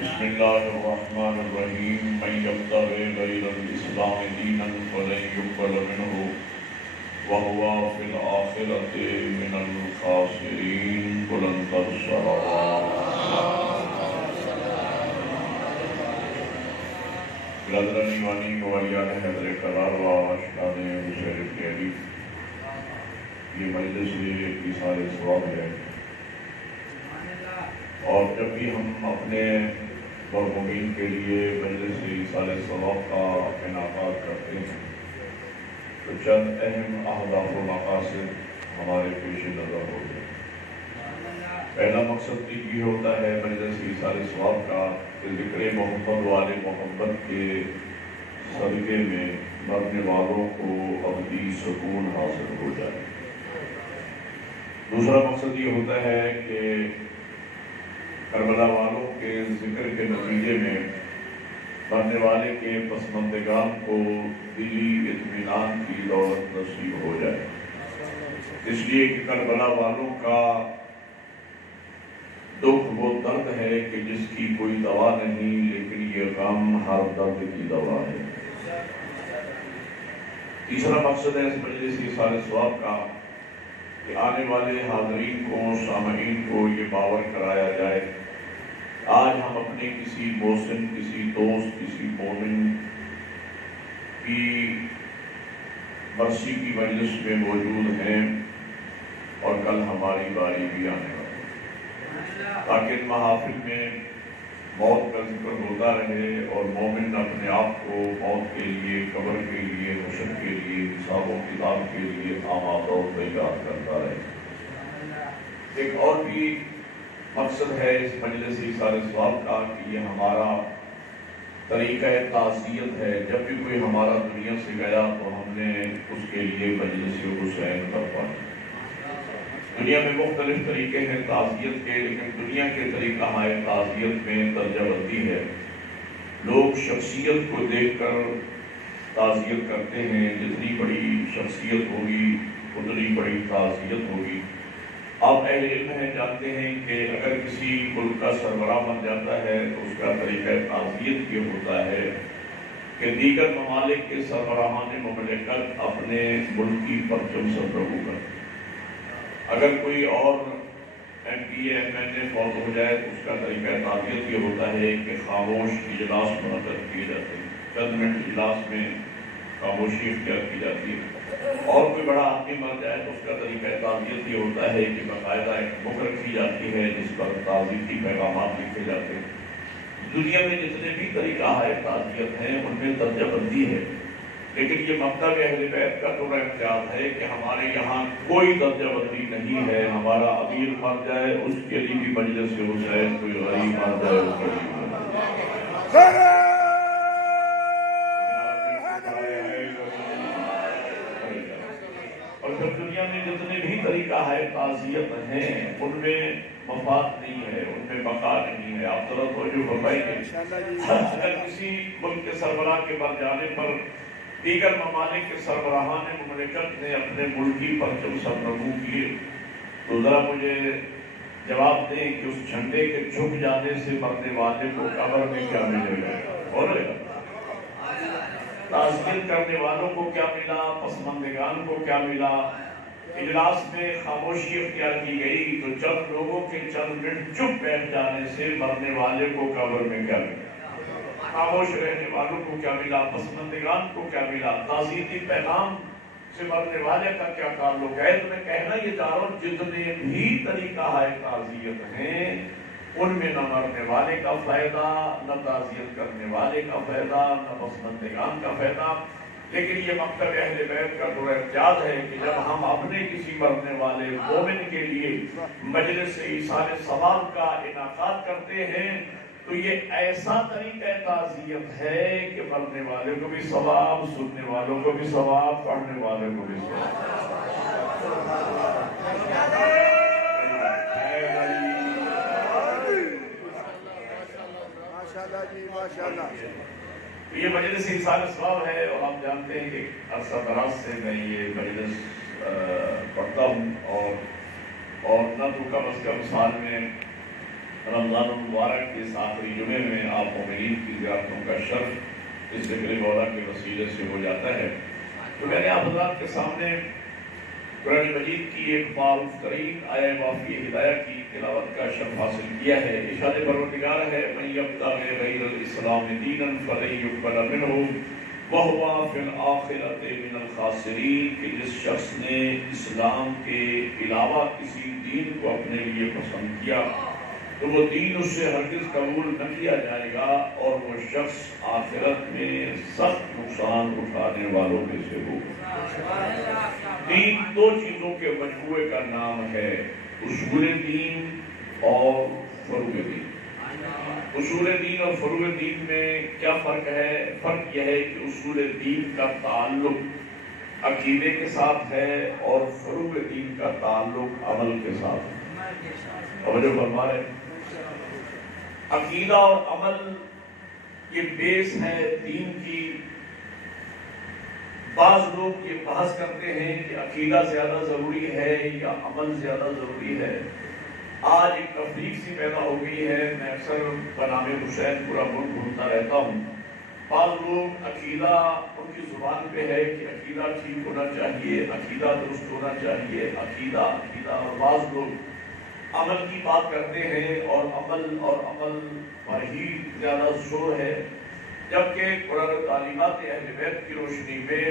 بسم اللہ الرحمن الرحیم من یبتغی غیر الاسلام دینا فلن یقبل منہ وہو فی الآخرۃ من الخاسرین بلند برادران ایمانی گواہیان حیدر قرار و اشکان حسین ابن علی، یہ مجلس ایثار ثواب ہے، اور جب بھی ہم اپنے مرحومین کے لیے مجلس ایثار ثواب کا انعقاد کرتے ہیں تو چند اہم اہداف و مقاصد ہمارے پیش نظر ہوتے ہیں۔ پہلا مقصد یہ ہوتا ہے مجلس ایثار ثواب کا کہ ذکر محمد والے محمد کے صدقے میں مرنے والوں کو ابدی سکون حاصل ہو جائے۔ دوسرا مقصد یہ ہوتا ہے کہ کربلا والوں کے ذکر کے نتیجے میں مرنے والے کے پسماندگان کو دلی اطمینان کی دولت نصیب ہو جائے، اس لیے کہ کربلا والوں کا دکھ وہ درد ہے کہ جس کی کوئی دوا نہیں، لیکن یہ غم ہر درد کی دوا ہے۔ تیسرا مقصد ہے اس مجلس ایثار ثواب کا کہ آنے والے حاضرین کو، سامعین کو یہ باور کرایا جائے آج ہم اپنے کسی محسن، کسی دوست، کسی مومن کی برسی کی مجلس میں موجود ہیں اور کل ہماری باری بھی آنے والی ہے، تاکہ ان محافل میں موت کا ذکر ہوتا رہے اور مومن اپنے آپ کو موت کے لیے، قبر کے لیے، حشر کے لیے، حساب و کتاب کے لیے آمادہ و تیار کرتا رہے۔ ایک اور بھی مقصد ہے اس مجلس ایثار ثواب کا کہ یہ ہمارا طریقہ تعزیت ہے۔ جب بھی کوئی ہمارا دنیا سے گیا تو ہم نے اس کے لیے مجلس حسین کروائی۔ دنیا میں مختلف طریقے ہیں تعزیت کے، لیکن دنیا کے طریقہ تعزیت میں درجہ بندی ہے۔ لوگ شخصیت کو دیکھ کر تعزیت کرتے ہیں، جتنی بڑی شخصیت ہوگی اتنی بڑی تعزیت ہوگی۔ آپ اہل علم ہیں، جانتے ہیں کہ اگر کسی ملک کا سربراہ بن جاتا ہے تو اس کا طریقہ تعزیت یہ ہوتا ہے کہ دیگر ممالک کے سربراہان مملکت اپنے ملک کی پرچم سربراہ کرتے ہیں۔ اگر کوئی اور ایم پی ایم این اے فوت ہو جائے تو اس کا طریقہ تعزیت یہ ہوتا ہے کہ خاموش اجلاس منعقد کیے جاتے ہیں، چند منٹ اجلاس میں خاموشی اختیار کی جاتی ہے۔ اور کوئی بڑا آدمی مر جائے تو اس کا طریقہ تعزیت یہ ہوتا ہے کہ باقاعدہ ایک بک رکھی جاتی ہے جس پر تعزیتی پیغامات لکھے جاتے ہیں۔ دنیا میں جتنے بھی طریقہ تعزیت ہیں ان میں درجہ بندی ہے، لیکن یہ مکتب اہل بیت کا تو امتیاز ہے کہ ہمارے یہاں کوئی درجہ بندی نہیں ہے۔ ہمارا امیر مر جائے اس کے لیے بھی مجلس حسین، کوئی غریب مر جائے اس کے لیے اور پھر دنیا میں جتنے بھی طریقہ تعزیت ہیں ان میں مفاد نہیں ہے، ان میں بقا نہیں ہے۔ آپ ذرا توجہ فرمائیں کہ اگر کسی ملک کے سربراہ کے مر جانے پر دیگر ممالک کے سربراہان مملکت نے اپنے ملکی پرچم سرنگو کیے تو ذرا مجھے جواب دیں کہ اس جھنڈے کے جھک جانے سے مرنے والے کو قبر میں کیا ملے گا؟ اور تعزیت کرنے والوں کو کیا ملا، پسماندگان کو کیا ملا؟ اجلاس میں خاموشی اختیار کی گئی تو چند لوگوں کے چند منٹ چپ بیٹھ جانے سے مرنے والے کو قبر میں کیا ملا؟ خاموش رہنے والوں کو کیا ملا؟ پسماندگان کو کیا ملا؟ تعزیتی پیغام سے مرنے والے کا کیا تعلق ہے؟ تو میں کہنا یہ چاہ رہا ہوں جتنے بھی طریقہ تعزیت ہیں ان میں نہ مرنے والے کا فائدہ، نہ تعزیت کرنے والے کا فائدہ، نہ پسماندگان کا فائدہ، لیکن یہ مکتب اہل بیت کا تو امتیاز ہے کہ جب ہم اپنے کسی مرنے والے مومن کے لیے مجلس ایثار ثواب کا انعقاد کرتے ہیں تو یہ ایسا طریقہ تعزیت ہے کہ مرنے والے کو بھی ثواب، سننے والوں کو بھی ثواب، پڑھنے والوں کو بھی ثواب۔ یہ مجلس ایثار ثواب ہے اور آپ جانتے ہیں کہ عرصہ دراز سے میں یہ مجلس پڑھتا ہوں اور نہ تو کم از کم سال میں رمضان المبارک کے اس آخری جمعے میں آپ مومنین کی زیارتوں کا شرف اس ذکر مولا کے وسیلے سے ہو جاتا ہے. تو میں نے آپ حضرات کے سامنے قرآن مجید کی ایک معروف ترین آیہ وافی ہدایہ کی تلاوت کا شرف حاصل کیا ہے. ارشاد پروردگار ہے من یبتغی غیر الاسلام دینا فلن یقبل منہ وہو فی الآخرۃ من الخاسرین، کہ جس شخص نے اسلام کے علاوہ کسی دین کو اپنے لیے پسند کیا تو وہ دین اس سے ہرگز قبول نہ کیا جائے گا اور وہ شخص آخرت میں سخت نقصان اٹھانے والوں میں سے ہوگا. دین دو چیزوں کے مجموعے کا نام ہے، اصول دین اور فروع دین. اصول دین اور فروع دین میں کیا فرق ہے؟ فرق یہ ہے کہ اصول دین کا تعلق عقیدے کے ساتھ ہے اور فروع دین کا تعلق عمل کے ساتھ ہے. توجہ فرمائیں، عقیدہ اور عمل یہ بیس ہے دین کی. بعض لوگ یہ بحث کرتے ہیں کہ عقیدہ زیادہ ضروری ہے یا عمل زیادہ ضروری ہے. آج ایک تفریق سی پیدا ہو گئی ہے. میں اکثر بنام حسین پورا ملک گھومتا رہتا ہوں. بعض لوگ عقیدہ ان کی زبان پہ ہے کہ عقیدہ ٹھیک ہونا چاہیے، عقیدہ درست ہونا چاہیے، عقیدہ عقیدہ، اور بعض لوگ عمل کی بات کرتے ہیں اور عمل پر ہی زیادہ زور ہے. جبکہ قرآن و تعلیمات اہل بیت کی روشنی میں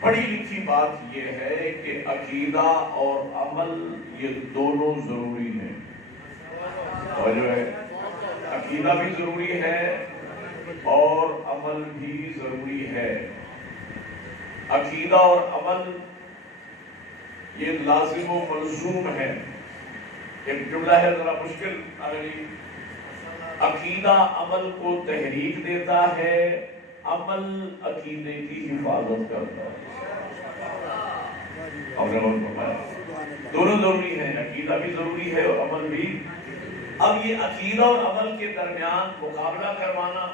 پڑھی لکھی بات یہ ہے کہ عقیدہ اور عمل یہ دونوں ضروری ہیں. اور جو ہے عقیدہ بھی ضروری ہے اور عمل بھی ضروری ہے. عقیدہ اور عمل یہ لازم و ملزوم ہے. ایک جملہ ہے ذرا مشکل، عقیدہ عمل کو تحریک دیتا ہے، عمل عقیدے کی حفاظت کرتا ہے. دونوں ضروری ہیں، عقیدہ بھی ضروری ہے اور عمل بھی. اب یہ عقیدہ اور عمل کے درمیان مقابلہ کروانا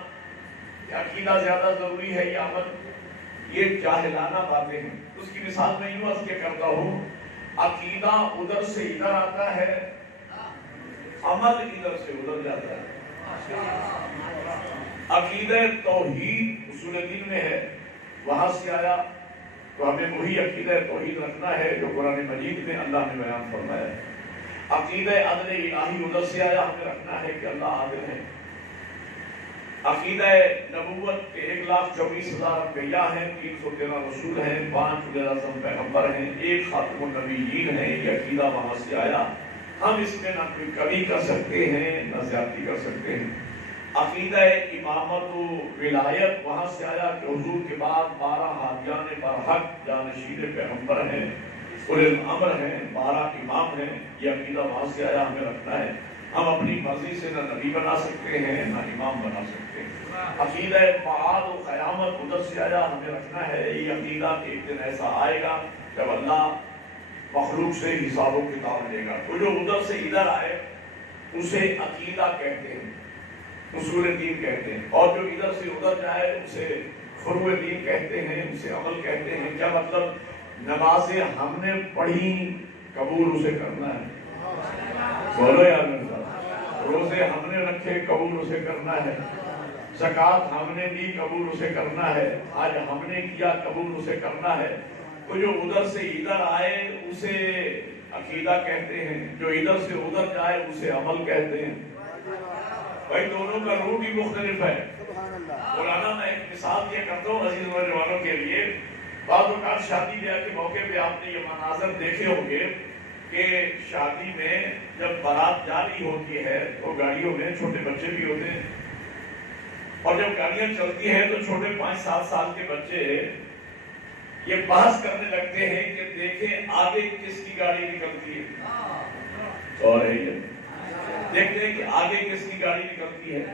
کہ عقیدہ زیادہ ضروری ہے یا عمل، یہ جاہلانہ باتیں ہیں. اس کی مثال میں یوں عرض کرتا ہوں، عقیدہ ادھر سے ادھر آتا ہے، عمل ادھر سے ادھر جاتا ہے. عقیدہ توحید اصول دین میں ہے، وہاں سے آیا تو ہمیں وہی عقیدہ توحید رکھنا ہے جو قرآن مجید میں اللہ نے بیان فرمایا ہے. عقیدہ عدل الہی ادھر سے آیا، ہمیں رکھنا ہے کہ اللہ عادل ہے. عقیدہ نبوت کے 1,24,000 انبیاء ہیں، 313 رسول ہیں، 5 اعظم پیغمبر ہیں، 1 خاتم النبیین ہیں. یہ عقیدہ وہاں سے آیا. ہم اس میں نہ کوئی کمی کر سکتے ہیں نہ زیادتی کر سکتے ہیں. عقیدہ امامت و ولایت وہاں سے آیا کہ حضور کے بعد 12 ہادیان برحق جانشین پیغمبر ہیں، اولي الامر ہیں، 12 امام ہیں. یہ عقیدہ وہاں سے آیا، ہمیں رکھنا ہے. ہم اپنی مرضی سے نہ نبی بنا سکتے ہیں نہ امام بنا سکتے ہیں. عقیدہ معاد و قیامت ادھر سے آیا، ہمیں رکھنا ہے. یہ عقیدہ کہ ایک دن ایسا آئے گا جب اللہ مخلوق سے حساب و کتاب لے گا. تو جو ادھر سے ادھر آئے اسے عقیدہ کہتے ہیں، اصول دین کہتے ہیں. اور جو ادھر سے ادھر جائے اسے فروع دین کہتے ہیں، اسے عمل کہتے ہیں. کیا مطلب؟ نمازیں ہم نے پڑھی قبول اسے کرنا ہے. بولو یار میرے ساتھ. روزے ہم نے رکھے قبول اسے کرنا ہے. زکوٰۃ ہم نے دی قبول اسے کرنا ہے. آج ہم نے کیا قبول اسے کرنا ہے. تو جو ادھر سے ادھر آئے اسے عقیدہ کہتے ہیں، جو ادھر سے ادھر جائے اسے عمل کہتے ہیں. بھائی دونوں کا روح بھی مختلف ہے. مولانا میں ایک مثال یہ کرتا ہوں عزیز نوجوانوں کے لیے. بعض اوقات شادی بیاہ کے موقع پہ آپ نے یہ مناظر دیکھے ہوں گے کہ شادی میں جب بارات جا رہی ہوتی ہے تو گاڑیوں میں چھوٹے بچے بھی ہوتے ہیں، اور جب گاڑیاں چلتی ہیں تو چھوٹے 5-7 سال کے بچے یہ بحث کرنے لگتے ہیں کہ دیکھیں آگے کس کی گاڑی نکلتی ہے. اور دیکھتے ہیں کہ آگے کس کی گاڑی نکلتی ہے.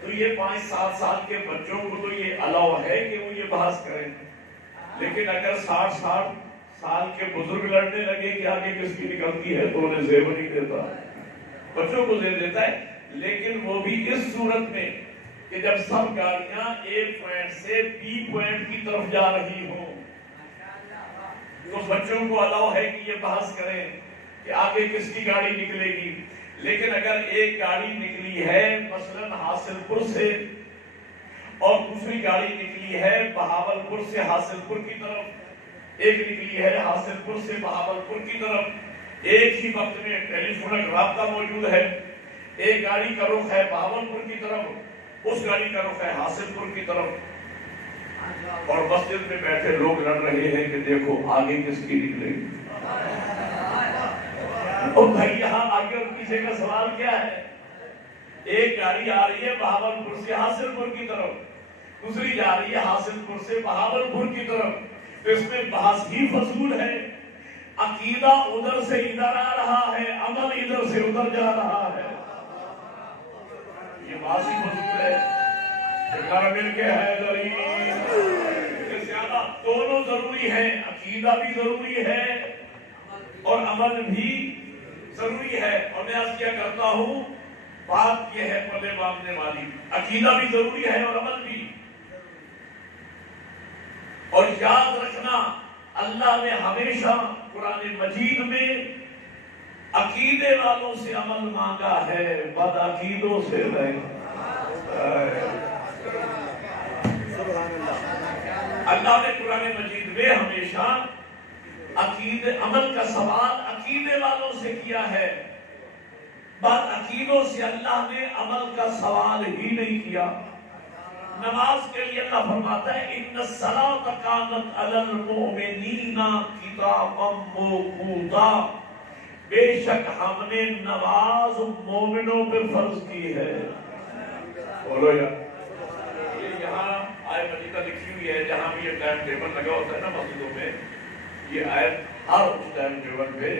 تو یہ 5-7 سال کے بچوں کو تو یہ الاؤ ہے کہ وہ یہ بحث کریں. لیکن اگر 60 سال کے بزرگ لڑنے لگے کہ آگے کس کی نکلتی ہے تو انہیں زیب نہیں دیتا، بچوں کو زیب دیتا ہے. لیکن وہ بھی اس صورت میں کہ جب سب گاڑیاں ایک پوائنٹ سے بی پوائنٹ کی طرف جا رہی ہوں تو بچوں کو الاؤ ہے کہ یہ بحث کریں کہ آگے کس کی گاڑی نکلے گی. لیکن اگر ایک گاڑی نکلی ہے مثلاً حاصل پور سے اور دوسری گاڑی نکلی ہے بہاول پور سے حاصل پور کی طرف، ایک نکلی ہے حاصل پور سے بہاول پور کی طرف، ایک ہی وقت میں ٹیلی فونک رابطہ موجود ہے، ایک گاڑی کا رخ ہے بہاول پور کی طرف، اس گاڑی کا رخ ہے حاصل پور کی طرف، اور مسجد میں بیٹھے لوگ لڑ رہے ہیں کہ دیکھو آگے کس کی نکلے گی۔ اور بھائی یہاں آگے اور پیچھے کا سوال کیا ہے؟ ایک گاڑی آ رہی ہے بہاول پور سے حاصل پور کی طرف، دوسری جا رہی ہے حاصل پور سے بہاول پور کی طرف، تو اس میں بحث ہی فضول ہے۔ عقیدہ ادھر سے ادھر آ رہا ہے، عمل ادھر سے ادھر جا رہا ہے، یہ بحث ہی فضول ہے۔ ٹھکانا مل کے حیدری سے زیادہ دونوں ضروری ہیں، عقیدہ بھی ضروری ہے اور عمل بھی ضروری ہے۔ اور میں عرض کیا کرتا ہوں بات یہ ہے پلے باندھنے والی، عقیدہ بھی ضروری ہے اور عمل بھی۔ اور یاد رکھنا اللہ نے ہمیشہ قرآن مجید میں عقیدے والوں سے عمل مانگا ہے، بد عقیدوں سے نہیں۔ اللہ نے قرآن مجید میں ہمیشہ عمل کا سوال عقیدے والوں سے کیا ہے، بد عقیدوں سے اللہ نے عمل کا سوال ہی نہیں کیا۔ نماز کے لیے اللہ فرماتا ہے ان الصلاۃ کانت علی المؤمنین کتابا موقوتا، بے شک ہم نے نماز مومنوں پہ فرض کی ہے۔ بولو یار، یہ یہاں آیت مجیدہ لکھی ہوئی ہے، جہاں بھی یہ ٹائم ٹیبل لگا ہوتا ہے نا مسجدوں میں، یہ آیت ہر اس ٹائم ٹیبل پہ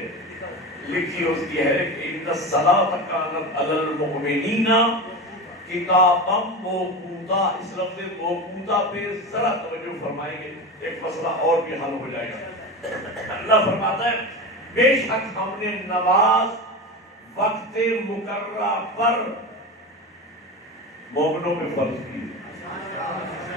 لکھی ہوتی ہے کہ ان الصلاۃ کانت علی المؤمنین کتابا موقوتا۔ اس لفظ موقوتا پہ ذرا توجہ فرمائیں گے، ایک مسئلہ اور بھی حل ہو جائے گا۔ اللہ فرماتا ہے بے شک ہم نے نماز وقت مقررہ پر مومنوں پہ فرض کی۔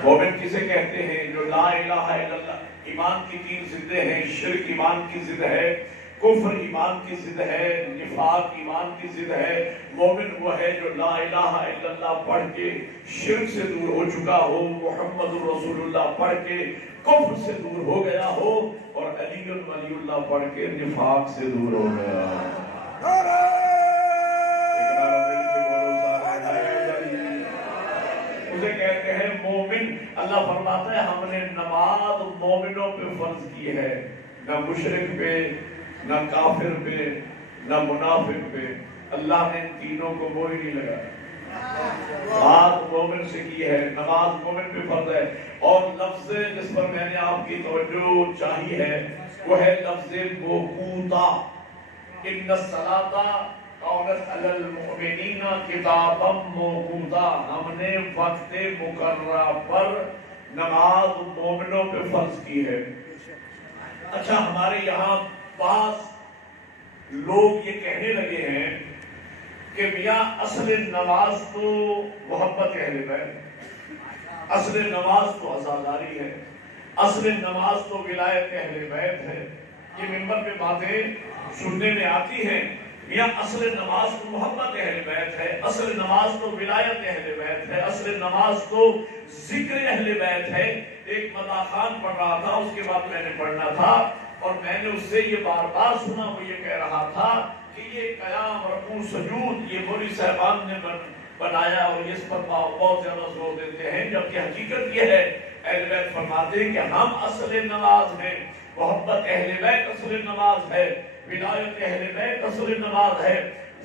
مومن کسے کہتے ہیں؟ جو لا الہ الا اللہ، ایمان کی تین ضدیں ہیں، شرک ایمان کی ضد ہے، کفر ایمان کی ضد ہے، نفاق ایمان کی ضد ہے۔ مومن وہ ہے جو لا الہ الا اللہ پڑھ کے شرک سے دور ہو چکا ہو، محمد رسول اللہ پڑھ کے کفر سے دور ہو گیا ہو، اور علی ولی اللہ پڑھ کے نفاق سے دور ہو گیا۔ اسے کہتے ہیں مومن۔ اللہ فرماتا ہے ہم نے نماز مومنوں پہ فرض کی ہے، نہ مشرک پہ، نہ کافر پہ، نہ منافق پہ۔ اللہ نے ان تینوں کو وہ ہی نہیں لگا۔ بات مومن سے کی ہے، نماز مومن پہ فرض ہے۔ اور لفظ جس پر میں نے آپ کی توجہ چاہی ہے وہ ہے لفظ موقوتا۔ ان الصلاۃ کانت علی المؤمنین کتابا موقوتا، ہم نے وقت مقررہ پر نماز مومنوں پہ فرض کی ہے۔ اچھا، ہمارے یہاں بعض لوگ یہ کہنے لگے ہیں کہ میاں اصل نماز تو محبت اہل بیت، اصل نماز تو عزاداری ہے، اصل نماز تو ولایت اہل بیت ہے۔ یہ منبر پہ باتیں سننے میں آتی ہیں، میاں اصل نماز تو محبت اہل بیت ہے، اصل نماز تو ولایت اہل بیت ہے، اصل نماز تو ذکر اہل بیت ہے۔ ایک مداح خان پڑھ رہا تھا، اس کے بعد میں نے پڑھنا تھا، اور میں نے اس سے یہ بار بار سنا، وہ یہ کہہ رہا تھا کہ یہ قیام رکوع سجود یہ مولوی صاحبان نے بنایا اور اس پر بہت زیادہ زور دیتے ہیں، جبکہ حقیقت یہ ہے اہل بیت فرماتے ہیں کہ ہم اصل نماز ہیں، محبت اہل بیت اصل نماز ہے، ولایت اہل بیت اصل نماز ہے،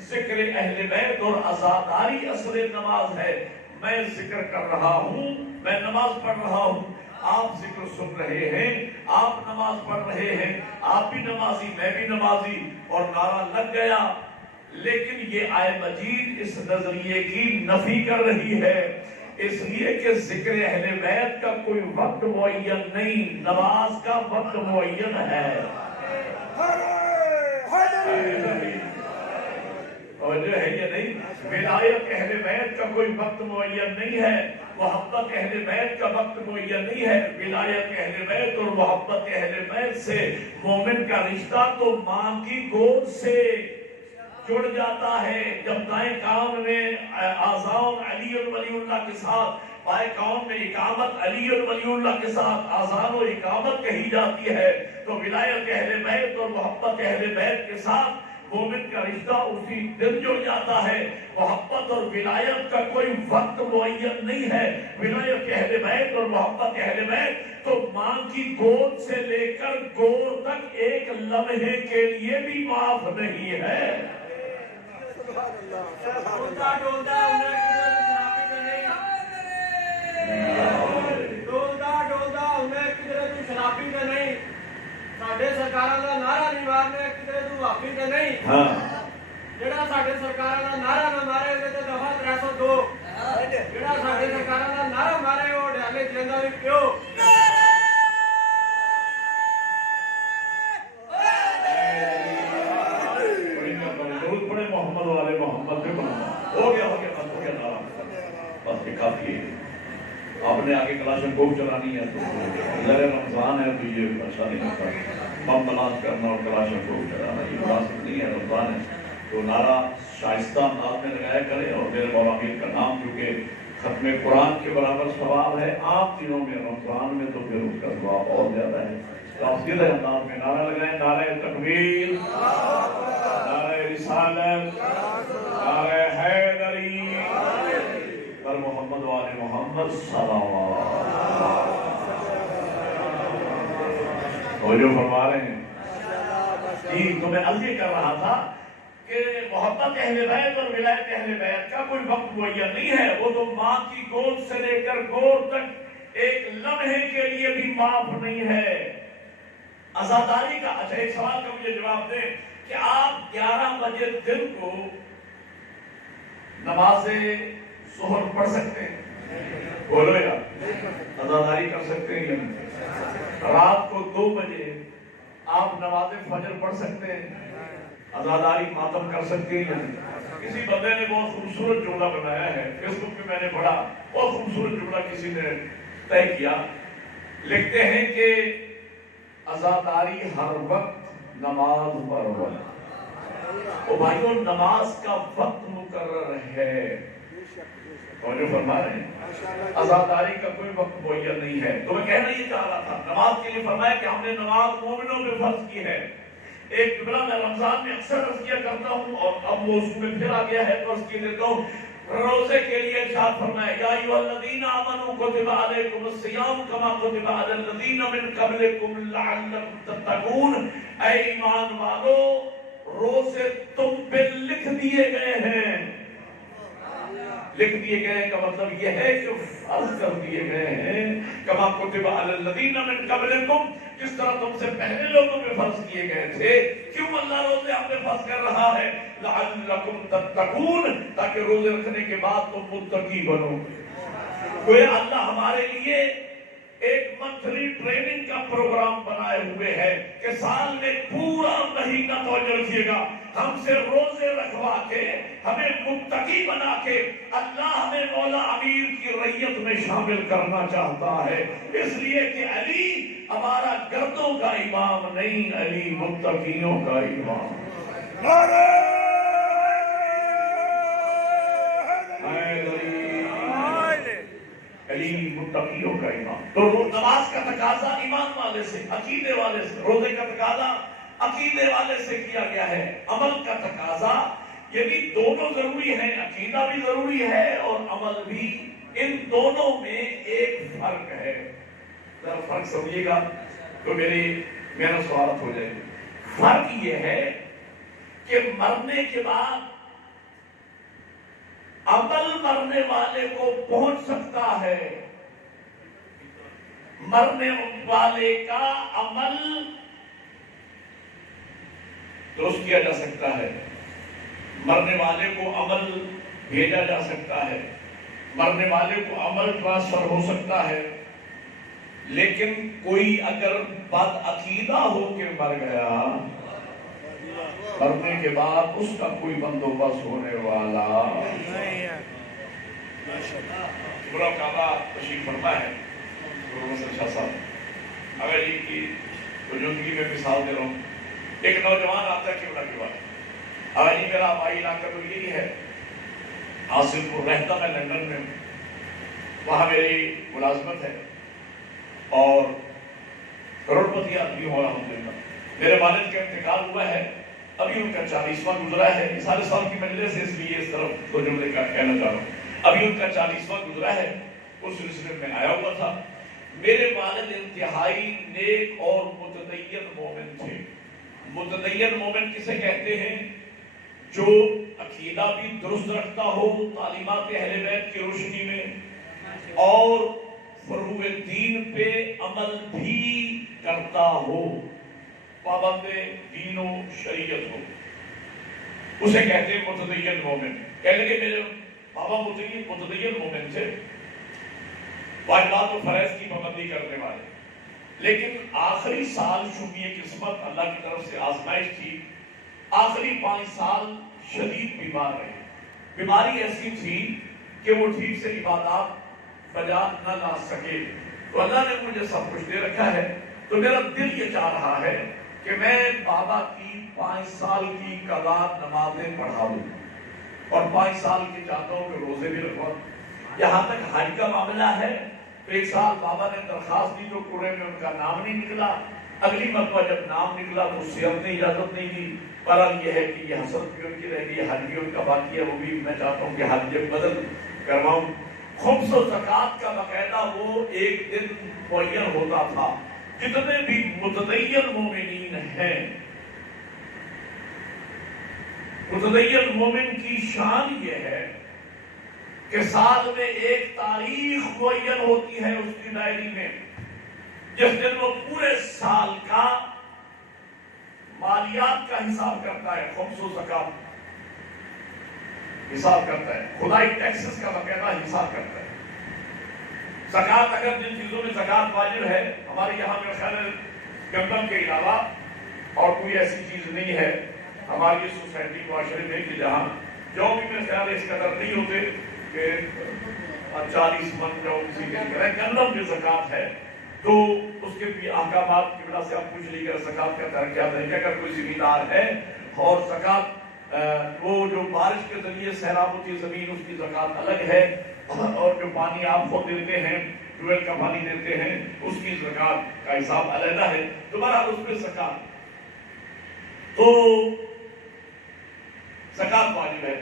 ذکر اہل بیت اور عزاداری اصل نماز ہے۔ میں ذکر کر رہا ہوں، میں نماز پڑھ رہا ہوں، آپ ذکر سن رہے ہیں، آپ نماز پڑھ رہے ہیں، آپ بھی نمازی میں بھی نمازی، اور نعرہ لگ گیا۔ لیکن یہ آیت مجید اس نظریے کی نفی کر رہی ہے، اس لیے کہ ذکر اہل بیت کا کوئی وقت معین نہیں، نماز کا وقت معین ہے۔ توجہ ہے یا نہیں؟ ولایت اہل بیت کا کوئی وقت معین نہیں ہے، محبت اہل بیت کا وقت معین نہیں ہے۔ ولایت اہل بیت اور محبت اہل بیت سے مومن کا رشتہ تو ماں کی گود سے جڑ جاتا ہے. جب دائیں کان میں آذان علی ولی اللہ کے ساتھ، بائیں کان میں اقامت علی ولی اللہ کے ساتھ آذان و اقامت کہی جاتی ہے، تو ولایت اہل بیت اور محبت اہل بیت کے ساتھ مومن کا رشتہ اسی دن جڑ جاتا ہے. محبت اور ولایت کا کوئی وقت معین نہیں ہے. ولایت اہل بیت اور محبت اہل بیت تو ماں کی گود سے لے کر گور تک ایک لمحے کے لیے بھی معاف نہیں ہے. ساڈے سرکاراں دا نعرہ نہیں مارنے کدھر تو واپی تے نہیں. جڑا ساڈے سرکاراں دا نعرہ نہ مارے تے دفعہ 302. جڑا ساڈے سرکاراں دا نعرہ مارے او ڈھالے جیندا وی کیوں. بڑے محمد والے محمد پہ بنا ہو گیا نعرہ بس یہ کافی ہے. آپ نے آگے کلاشن کوف چلانی ہے تو ظاہر رمضان ہے تو یہ اچھا نہیں ہوتا. بم بلاسٹ کرنا اور کلاشن کوف چلانا یہ مناسب نہیں ہے. رمضان ہے تو نعرہ شائستہ انداز میں لگایا کرے. اور میرے مولا امیر کا نام چونکہ ختم قرآن کے برابر ثواب ہے عام دنوں میں، رمضان میں تو پھر اس کا ثواب اور زیادہ ہے. تو سیدھے انداز میں نعرہ لگائیں. نعرہ تکبیر، نعرہ رسالت، نعرہ حیدری پر محمد والے محمد صلوات. وہ جو فرما رہے ہیں جی، تو میں عرض یہ کر رہا تھا کہ محبت اہل بیت اور ولایت اہل بیت کا کوئی وقت معین نہیں ہے. وہ تو ماں کی گود سے لے کر گور تک ایک لمحے کے لیے بھی معاف نہیں ہے. عزاداری کا اچھا ایک سوال کا مجھے جواب دیں کہ آپ 11 بجے دن کو نماز ظہر پڑھ سکتے ہیں؟ بولو یار، عزاداری کر سکتے ہیں یا نہیں؟ رات کو 2 بجے آپ نماز فجر پڑھ سکتے ہیں؟ عزاداری ماتم کر سکتے ہیں یا نہیں؟ کسی بندے نے بہت خوبصورت جملہ بنایا ہے، فیس بک پہ میں نے پڑھا، بہت خوبصورت جملہ کسی نے طے کیا. لکھتے ہیں کہ عزاداری ہر وقت نماز پر وقت. او بھائیو، نماز کا وقت مقرر ہے. جو فرما رہے ہیں عزاداری کا کوئی وقت معین نہیں ہے. تو میں کہنا یہ چاہ رہا تھا، نماز کے لیے فرمایا کہ ہم نے نماز مومنوں پہ فرض کی ہے. ایک جملہ میں رمضان میں اکثر عرض کیا کرتا ہوں اور اب موضوع میں پھر آ گیا ہے تو عرض کیے دیتا ہوں. روزے کے لیے ارشاد فرمایا یا ایھا الذین آمنوا کتب علیکم الصیام کما کتب علی الذین من قبلکم لعلکم تتقون. اے ایمان والو، روزے تم پہ لکھ دیے گئے ہیں. لکھ دیے گئے کا مطلب یہ ہے کہ فرض کر دیے گئے ہیں. کما کتب علی الذین من قبلکم، جس طرح تم سے پہلے لوگوں پہ فرض کیے گئے تھے. کیوں اللہ روزے ہم پہ فرض کر رہا ہے؟ لعلکم تتقون، تاکہ روزے رکھنے کے بعد تم متقی بنو. گویا اللہ ہمارے لیے ایک منتھلی ٹریننگ کا پروگرام بنائے ہوئے ہے کہ سال میں پورا مہینہ توجہ رکھیے گا ہم سے روزے رکھوا کے ہمیں متقی بنا کے اللہ ہمیں مولا امیر کی رعیت میں شامل کرنا چاہتا ہے. اس لیے کہ علی ہمارا گردوں کا امام نہیں، علی متقیوں کا امام. علی متقیوں کا امام. تو نماز کا تقاضا ایمان والے سے، عقیدے والے سے. روزے کا تقاضا عقیدے والے سے کیا گیا ہے. عمل کا تقاضا، یہ بھی دونوں ضروری ہیں، عقیدہ بھی ضروری ہے اور عمل بھی. ان دونوں میں ایک فرق ہے. ذرا فرق سمجھیے گا تو میرا سوالت ہو جائے گی. فرق یہ ہے کہ مرنے کے بعد عمل مرنے والے کو پہنچ سکتا ہے. مرنے والے کا عمل درست کیا جا سکتا ہے. مرنے والے کو عمل بھیجا جا سکتا ہے. مرنے والے کو عمل ٹرانسفر ہو سکتا ہے. لیکن کوئی اگر بد عقیدہ ہو کے مر گیا، مرنے کے بعد اس کا کوئی بندوبست ہونے والا نہیں ہے. برا کعبہ تشریف فرما ہے شاہ صاحب. اگر ان کی وجودگی میں مثال دے رہا ہوں، ایک نوجوان آتا ہے قبلہ کے بعد آج میرا آبائی علاقہ تو یہی ہے، حاصل پور رہتا میں لندن میں، وہاں میری ملازمت ہے اور کروڑ پتی آدمی ہو الحمدللہ۔ میرے والد کا انتقال ہوا ہے، ابھی ان کا 40واں گزرا ہے۔ یہ سارے سال کی مجلس سے اس لیے اس طرف دو جملے کا کہنا چاہ رہا ہوں۔ ابھی ان کا 40واں گزرا ہے، اس سلسلے میں آیا ہوا تھا۔ میرے والد انتہائی نیک اور متدین مومن تھے۔ متدین مومن کسے کہتے ہیں؟ جو عقیدہ بھی درست رکھتا ہو تعلیمات اہل بیت کی روشنی میں، اور فروع دین پہ عمل بھی کرتا ہو، پابند دین و شریعت ہو، اسے کہتے ہیں متدین مومن۔ کہنے لگے میرے بابا متدین مومن تھے، واجبات و فرائض کی پابندی کرنے والے، لیکن آخری سال چونکہ یہ قسمت اللہ کی طرف سے آزمائش تھی، آخری 5 سال شدید بیمار رہے۔ بیماری ایسی تھی کہ وہ ٹھیک سے عبادات بجا نہ لا سکے۔ تو اللہ نے مجھے سب کچھ دے رکھا ہے، تو میرا دل یہ چاہ رہا ہے کہ میں بابا کی 5 سال کی قضا نمازیں پڑھا دوں، اور 5 سال کی چاہتا ہوں کہ روزے بھی رکھواؤں۔ یہاں تک حج کا معاملہ ہے، تو 1 سال بابا نے درخواست دی تو قرعے میں ان کا نام نہیں نکلا۔ اگلی مرتبہ جب نام نکلا تو سیاحت نے اجازت نہیں دی۔ بہرحال یہ ہے کہ یہ حسرت بھی ان کی رہ گئی، حج بھی ان کا باقی ہے، وہ بھی میں چاہتا ہوں کہ حج جب بدل کرواؤں۔ خمس و زکوٰۃ کا باقاعدہ وہ ایک دن معین ہوتا تھا۔ جتنے بھی متدین مومنین ہیں، متدین مومن کی شان یہ ہے کہ سال میں ایک تاریخ معین ہوتی ہے اس کی ڈائری میں، جس دن وہ پورے سال کا مالیات کا حساب کرتا ہے، خمس و زکوٰۃ حساب کرتا ہے، خدائی ٹیکسز کا باقاعدہ حساب کرتا ہے۔ زکوٰۃ اگر جن چیزوں میں زکوٰۃ واجب ہے، ہمارے یہاں میرا خیال ہے گندم کے علاوہ اور کوئی ایسی چیز نہیں ہے ہماری سوسائٹی معاشرے میں کہ جہاں جو بھی میرے خیال ہے اس قدر نہیں ہوتے کہ 40 من جو کسی کے کریں، گندم جو زکوٰۃ ہے تو اس کے بھی احکامات کی وجہ سے آپ پوچھ لیجیے کہ زکوٰۃ کا درجہ نہیں ہے۔ اگر کوئی زمیندار ہے اور زکوٰۃ وہ جو بارش کے ذریعے سیراب ہوتی ہے زمین، اس کی زکوٰۃ الگ ہے، اور جو پانی آپ کو دیتے ہیں، ٹویل کا پانی دیتے ہیں، اس کی زکوٰۃ کا حساب علیحدہ ہے۔ تو بہرحال اس پہ زکوٰۃ تو زکوٰۃ واجب ہے،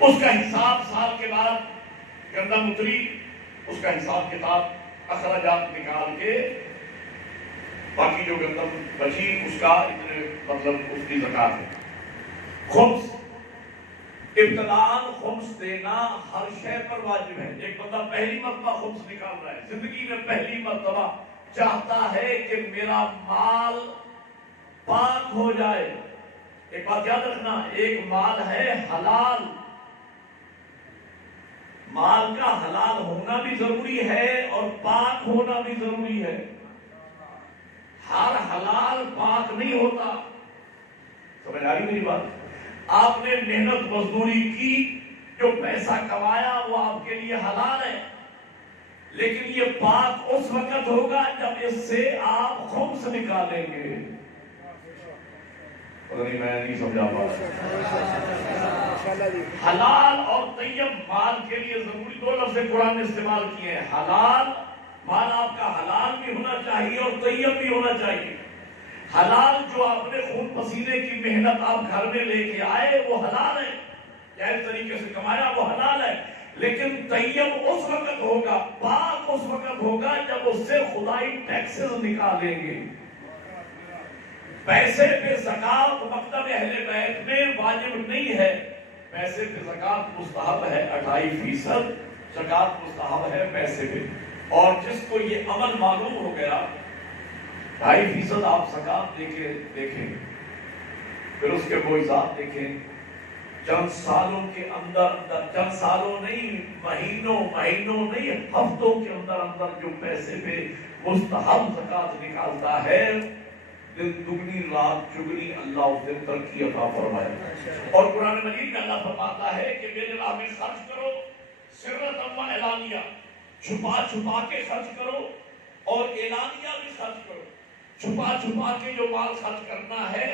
اس کا حساب سال کے بعد گندم اتری، اس کا حساب کتاب اخراجات نکال کے باقی جو گندم بچی اس کا اتنے مطلب اس کی زکوٰۃ ہے۔ خمس ابتداءً خمس دینا ہر شے پر واجب ہے۔ ایک بندہ پہلی مرتبہ خمس نکال رہا ہے، زندگی میں پہلی مرتبہ چاہتا ہے کہ میرا مال پاک ہو جائے۔ ایک بات یاد رکھنا، ایک مال ہے حلال، مال کا حلال ہونا بھی ضروری ہے اور پاک ہونا بھی ضروری ہے۔ ہر حلال پاک نہیں ہوتا، سمجھ آ رہی میری بات؟ آپ نے محنت مزدوری کی، جو پیسہ کمایا وہ آپ کے لیے حلال ہے، لیکن یہ پاک اس وقت ہوگا جب اس سے آپ خمس نکالیں گے۔ میں نہیں سمجھا پا رہا۔ حلال اور طیب مال کے لیے ضروری دو لفظ قرآن نے استعمال کیے ہیں۔ حلال مال آپ کا حلال بھی ہونا چاہیے اور طیب بھی ہونا چاہیے۔ حلال جو آپ نے خون پسینے کی محنت آپ گھر میں لے کے آئے وہ حلال ہے، جائز طریقے سے کمایا وہ حلال ہے، لیکن طیب اس وقت ہوگا، پاک اس وقت ہوگا جب اس سے خدائی ٹیکسز نکالیں گے۔ پیسے پہ زکوٰۃ مکتب اہل بیت میں واجب نہیں ہے، پیسے پہ زکوٰۃ مستحب ہے، 28% زکوٰۃ مستحب ہے پیسے پہ۔ اور جس کو یہ عمل معلوم ہو گیا 2.5% آپ زکوٰۃ دیکھیں، پھر اس کے معجزات دیکھیں، چند سالوں کے اندر چند سالوں نہیں، مہینوں نہیں، ہفتوں کے اندر جو پیسے پہ مستحب زکوٰۃ نکالتا ہے، دن دگنی رات چگنی اللہ اس دن ترقی عطا فرمائے۔ اور قرآن مجید میں اللہ فرماتا ہے کہ میرے راہ میں خرچ کرو، سرۃ و اعلانیہ، چھپا کے خرچ کرو اور اعلانیہ بھی خرچ کرو۔ چھپا کے جو مال خرچ کرنا ہے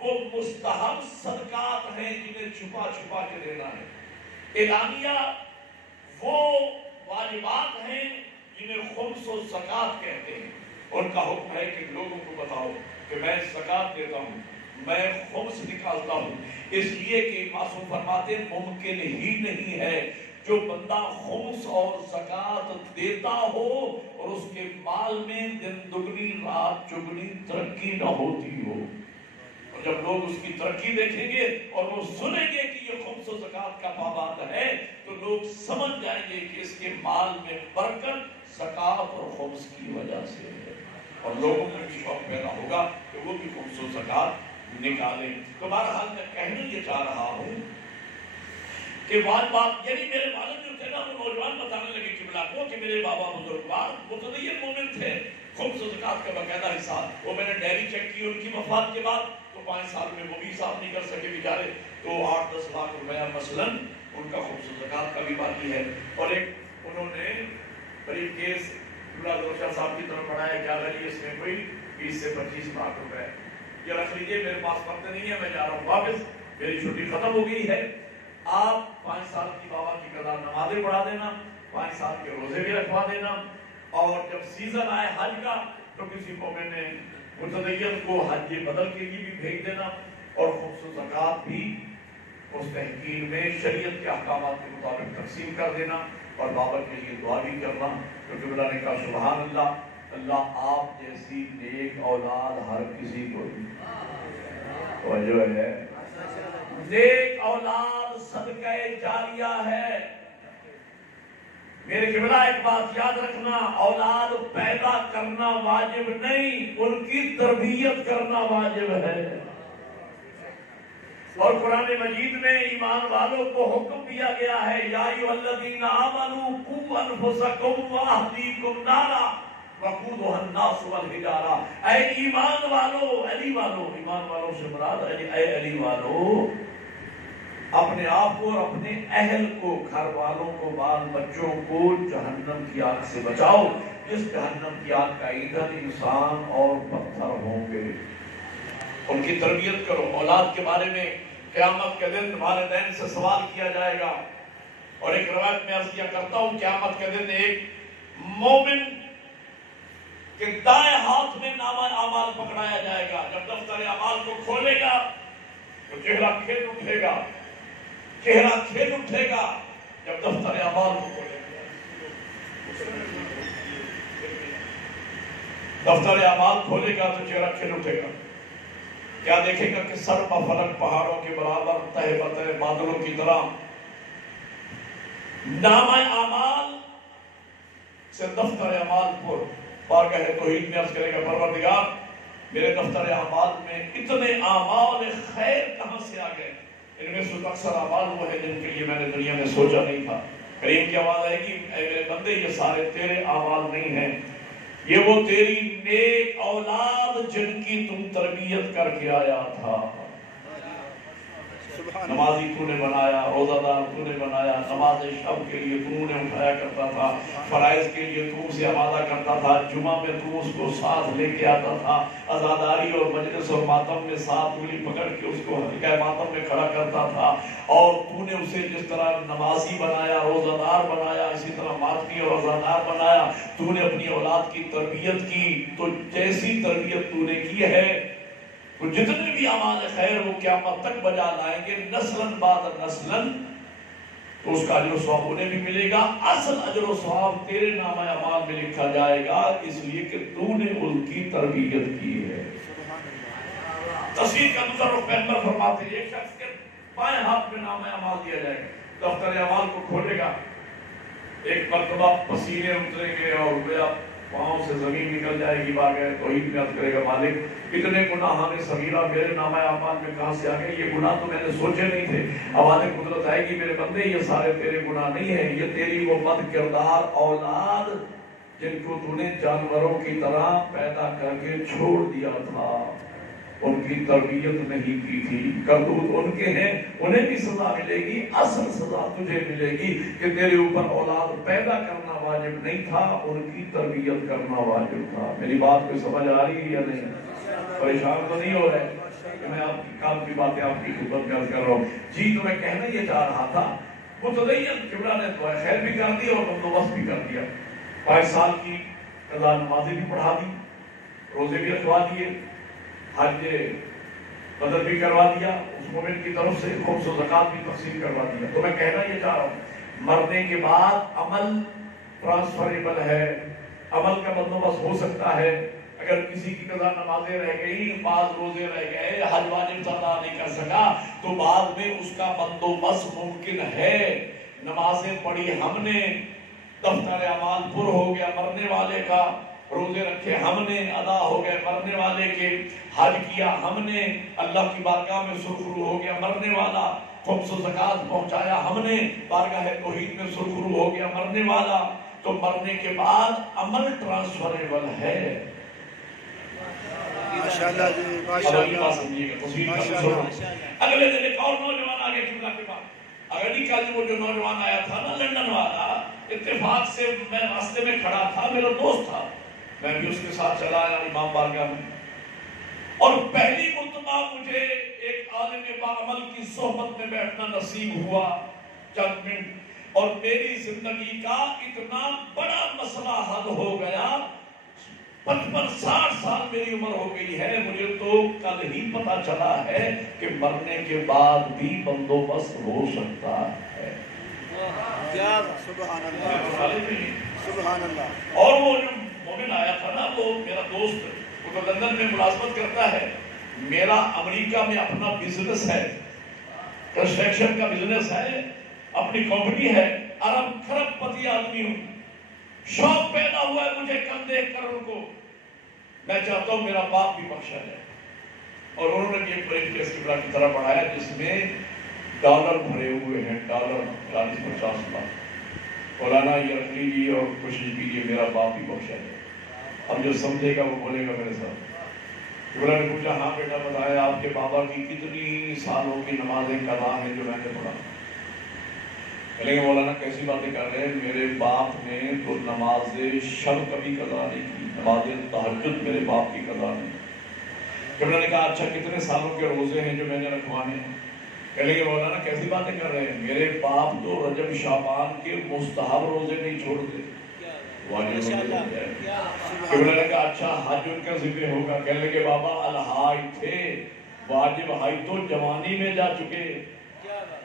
وہ مستحب صدقات ہیں جنہیں چھپا چھپا کے دینا ہے۔ اعلانیہ وہ واجبات ہیں جنہیں خمس و زکوٰۃ کہتے ہیں۔ ان کا حکم ہے کہ لوگوں کو بتاؤ کہ میں زکوٰۃ دیتا ہوں، میں خمس نکالتا ہوں، اس لیے کہ معصوم فرماتے ممکن ہی نہیں ہے جو بندہ خمس اور زکوٰۃ دیتا ہو اور اس کے مال میں دن دگنی رات چگنی ترقی نہ ہوتی ہو۔ اور جب لوگ اس کی ترقی دیکھیں گے اور وہ سنیں گے کہ یہ خمس و زکوٰۃ کا پابند ہے تو لوگ سمجھ جائیں گے کہ اس کے مال میں برکت زکوٰۃ اور خمس کی وجہ سے ہے، اور لوگوں میں بھی شوق پیدا ہوگا کہ وہ بھی خمس و زکوٰۃ نکالیں۔ تو بہرحال میں کہنا یہ چاہ رہا ہوں کہ بات یعنی میرے والد جو تھے نا وہ نوجوان بتانے لگے قبلہ کو کہ میرے بابا بزرگوار متدین مومن تھے، خمس و زکوٰۃ کا باقاعدہ حساب، وہ میں نے ڈائری چیک کی ان کی وفات کے بعد تو 5 سال میں وہ بھی حساب نہیں کر سکے بیچارے، تو 8-10 لاکھ روپیہ مثلاً ان کا خمس و زکوٰۃ کا بھی باقی ہے۔ اور ایک انہوں نے بریف کیس شاہ صاحب کی طرف بڑھایا کیا غلی اس میں کوئی 20 سے 25 لاکھ روپے، یہ رکھ لیجیے، میرے پاس وقت نہیں ہے، میں جا رہا ہوں واپس، میری چھٹی ختم ہو گئی ہے، آپ 5 سال کی بابا کی قضا نمازیں پڑھا دینا، 5 سال کے روزے بھی رکھوا دینا، اور جب سیزن آئے حج کا تو کسی مومن نے متدین کو حج بدل کے لیے بھی بھیج دینا، اور خمس و زکوٰۃ بھی مستحقین میں شریعت کے احکامات کے مطابق تقسیم کر دینا، اور بابا کے لیے دعا بھی کرنا، کیونکہ اللہ نے کہا سبحان اللہ، اللہ آپ جیسی نیک اولاد ہر کسی کو توجہ ہے، نیک اولاد صدقہ جاریہ ہے۔ میرے قبلہ ایک بات یاد رکھنا، اولاد پیدا کرنا واجب نہیں، ان کی تربیت کرنا واجب ہے۔ اور قرآن مجید میں ایمان والوں کو حکم دیا گیا ہے یا ایھا الذین آمنوا قوا انفسکم واہلیکم نارا وقودھا الناس والحجارہ، اے ایمان والو، علی والو، ایمان والوں سے مراد اے علی والو، اپنے آپ کو اور اپنے اہل کو، گھر والوں کو، بال بچوں کو جہنم کی آگ سے بچاؤ، جس جہنم کی آگ کا ایندھن انسان اور پتھر ہوں گے۔ ان کی تربیت کرو۔ اولاد کے بارے میں قیامت کے دن والدین سے سوال کیا جائے گا، اور ایک روایت میں عرض کیا کرتا ہوں، قیامت کے دن ایک مومن کے دائیں ہاتھ میں نامہ اعمال پکڑایا جائے گا، جب دفتر اعمال کو کھولے گا تو چہرہ کھل اٹھے گا، چہرہ کھل اٹھے گا جب دفتر اعمال کو کھولے گا، دفتر اعمال کھولے گا تو چہرہ کھل اٹھے گا، کیا دیکھے گا کہ سر بفلک پہاڑوں کے برابر، تہ بتہ بادلوں کی طرح نامہ اعمال سے دفتر اعمال پر بارگاہ توحید میں عرض کرے گا پروردگار میرے دفتر اعمال میں اتنے اعمال خیر کہاں سے آ گئے، ان میں سے اکثر اعمال وہ ہے جن کے لیے میں نے دنیا میں سوچا نہیں تھا۔ کریم کی آواز آئے گی، اے میرے بندے یہ سارے تیرے اعمال نہیں ہیں، یہ وہ تیری نیک اولاد جن کی تم تربیت کر کے آیا تھا۔ نمازی تو نے بنایا، روزہ دار تو نے بنایا، نماز شب کے لیے تو نے اٹھایا کرتا تھا، فرائض کے لیے تو اسے آمادہ کرتا تھا، جمعہ میں تو اس کو ساتھ لے کے آتا تھا، عزاداری اور مجلس اور ماتم میں ساتھ انگلی پکڑ کے اس کو حلقہ ماتم میں کھڑا کرتا تھا، اور تو نے اسے جس طرح نمازی بنایا، روزہ دار بنایا، اسی طرح ماتمی اور عزادار بنایا، تو نے اپنی اولاد کی تربیت کی، تو جیسی تربیت تو نے کی ہے تو جتنے بھی اعمال خیر وہ قیامت تک بجا لائیں گے نسلاً بعد نسلاً، تو اس کا اجر و ثواب انہیں بھی ملے گا، اصل اجر و ثواب تیرے نامہ اعمال میں لکھا جائے گا، اس لیے کہ تو نے ان کی تربیت کی ہے۔ تصویر کا دوسرا رخ پیغمبر فرماتے ہیں، ایک شخص کے بائیں ہاتھ میں نامہ اعمال دیا جائے گا، دفتر اعمال کو کھولے گا، ایک مرتبہ پسینے اتریں گے اور گویا پاؤں سے زمین نکل جائے گی، بارگاہ توحید میں عرض کرے گا مالک اتنے گناہ صغیرہ میرے نامہ اعمال میں کہاں سے آ گئے، یہ گناہ تو میں نے سوچے نہیں تھے۔ آواز قدرت آئے گی، میرے بندے یہ سارے تیرے گناہ نہیں ہیں، یہ تیری وہ بد کردار اولاد جن کو تو نے جانوروں کی طرح پیدا کر کے چھوڑ دیا تھا، ان کی تربیت نہیں کی تھی، کرتوت ان کے ہیں، انہیں بھی سزا ملے گی، اصل سزا تجھے ملے گی کہ تیرے اوپر اولاد پیدا کرنا واجب نہیں تھا، ان کی تربیت کرنا واجب تھا۔ میری بات کوئی سمجھ آ رہی ہے یا نہیں؟ پریشان تو نہیں ہو رہے؟ میں آپ کی کام کی باتیں آپ کی خدمت میں عرض کر رہا ہوں. جی تو میں کہنا یہ چاہ رہا تھا متدین قبلہ نے دعا خیر بھی کر دی اور بندوبست بھی کر دیا. 22 سال کی قضا نمازیں بھی پڑھا دی, روزے بھی رکھوا دیے, حج بدل بھی کروا دیا, اس مومن کی طرف سے خمس و زکات بھی تقسیم کروا دیا. تو میں کہنا یہ چاہ رہا ہوں مرنے کے بعد عمل ٹرانسفریبل ہے, عمل کا بندوبست ہو سکتا ہے. اگر کسی کی قضا نمازیں رہ گئی, بعض روزے رہ گئے, حج واجب ادا نہیں کر سکا, تو بعد میں اس کا بندوبست ممکن ہے. نمازیں پڑھی ہم نے, دفتر اعمال پر ہو گیا مرنے والے کا, روزے رکھے ہم نے, ادا ہو گئے مرنے والے کے, حج کیا ہم نے, اللہ کی بارگاہ میں سرخرو ہو گیا مرنے والا, خمس و زکات پہنچایا ہم نے, بارگاہ توحید میں سرخرو ہو گیا مرنے والا. تو مرنے کے بعد عمل ٹرانسفریبل ہے. ماشاءاللہ جی ماشاءاللہ. اگلے دن ایک اور نوجوان آگے قبلہ کے بعد, اگر نہیں کل وہ جو نوجوان آیا تھا نا لندن والا, اتفاق سے میں راستے میں کھڑا تھا, میرا دوست تھا, میں بھی اس کے ساتھ چلا آیا امام بارگاہ میں. اور پہلی مرتبہ مجھے ایک عالم باعمل کی صحبت میں بیٹھنا نصیب ہوا چند منٹ, اور میری زندگی کا اتنا بڑا مسئلہ حل ہو گیا. 55-60 سال میری عمر ہو گئی ہے, مجھے تو کل ہی پتا چلا ہے کہ مرنے کے بعد بھی بندوبست ہو سکتا ہے. سبحان اللہ سبحان اللہ. اور وہ جو مومن آیا تھا نا, وہ میرا دوست, وہ تو لندن میں ملازمت کرتا ہے, میرا امریکہ میں اپنا بزنس ہے, کنسٹرکشن کا بزنس ہے, اپنی کمپنی ہے, ارب خرب پتی آدمی ہوں. شوق پیدا ہوا ہے مجھے کل دیکھ کر ان کو, میں چاہتا ہوں میرا باپ بھی بخشا جائے. اور انہوں نے بھی ایک بڑے کیس قبلہ کی طرح پڑھایا جس میں ڈالر بھرے ہوئے ہیں, ڈالر 40-50 لاکھ. مولانا یہ رکھ لیجیے اور کوشش کیجیے میرا باپ بھی بخشا جائے. اب جو سمجھے گا وہ بولے گا میرے ساتھ. قبلہ نے پوچھا ہاں بیٹا بتایا آپ کے بابا کی کتنی سالوں کی نمازیں قضا ہیں جو میں نے پڑھا. کہیں مولانا کیسی باتیں کر رہے ہیں, میرے باپ نے تو نماز شب کبھی قضا نہیں کی, نماز تہجد میرے باپ کی قضا نہیں. قبلہ نے کہا اچھا کتنے سالوں کے روزے ہیں جو میں نے رکھوانے ہیں. کہیں مولانا کیسی باتیں کر رہے ہیں, میرے باپ تو رجب شعبان کے مستحب روزے نہیں چھوڑتے, واجب روزے. قبلہ نے کہا اچھا حج ان کا ذکر ہوگا. کہنے لگے بابا الحاج تھے, واجب حج تو جوانی میں جا چکے,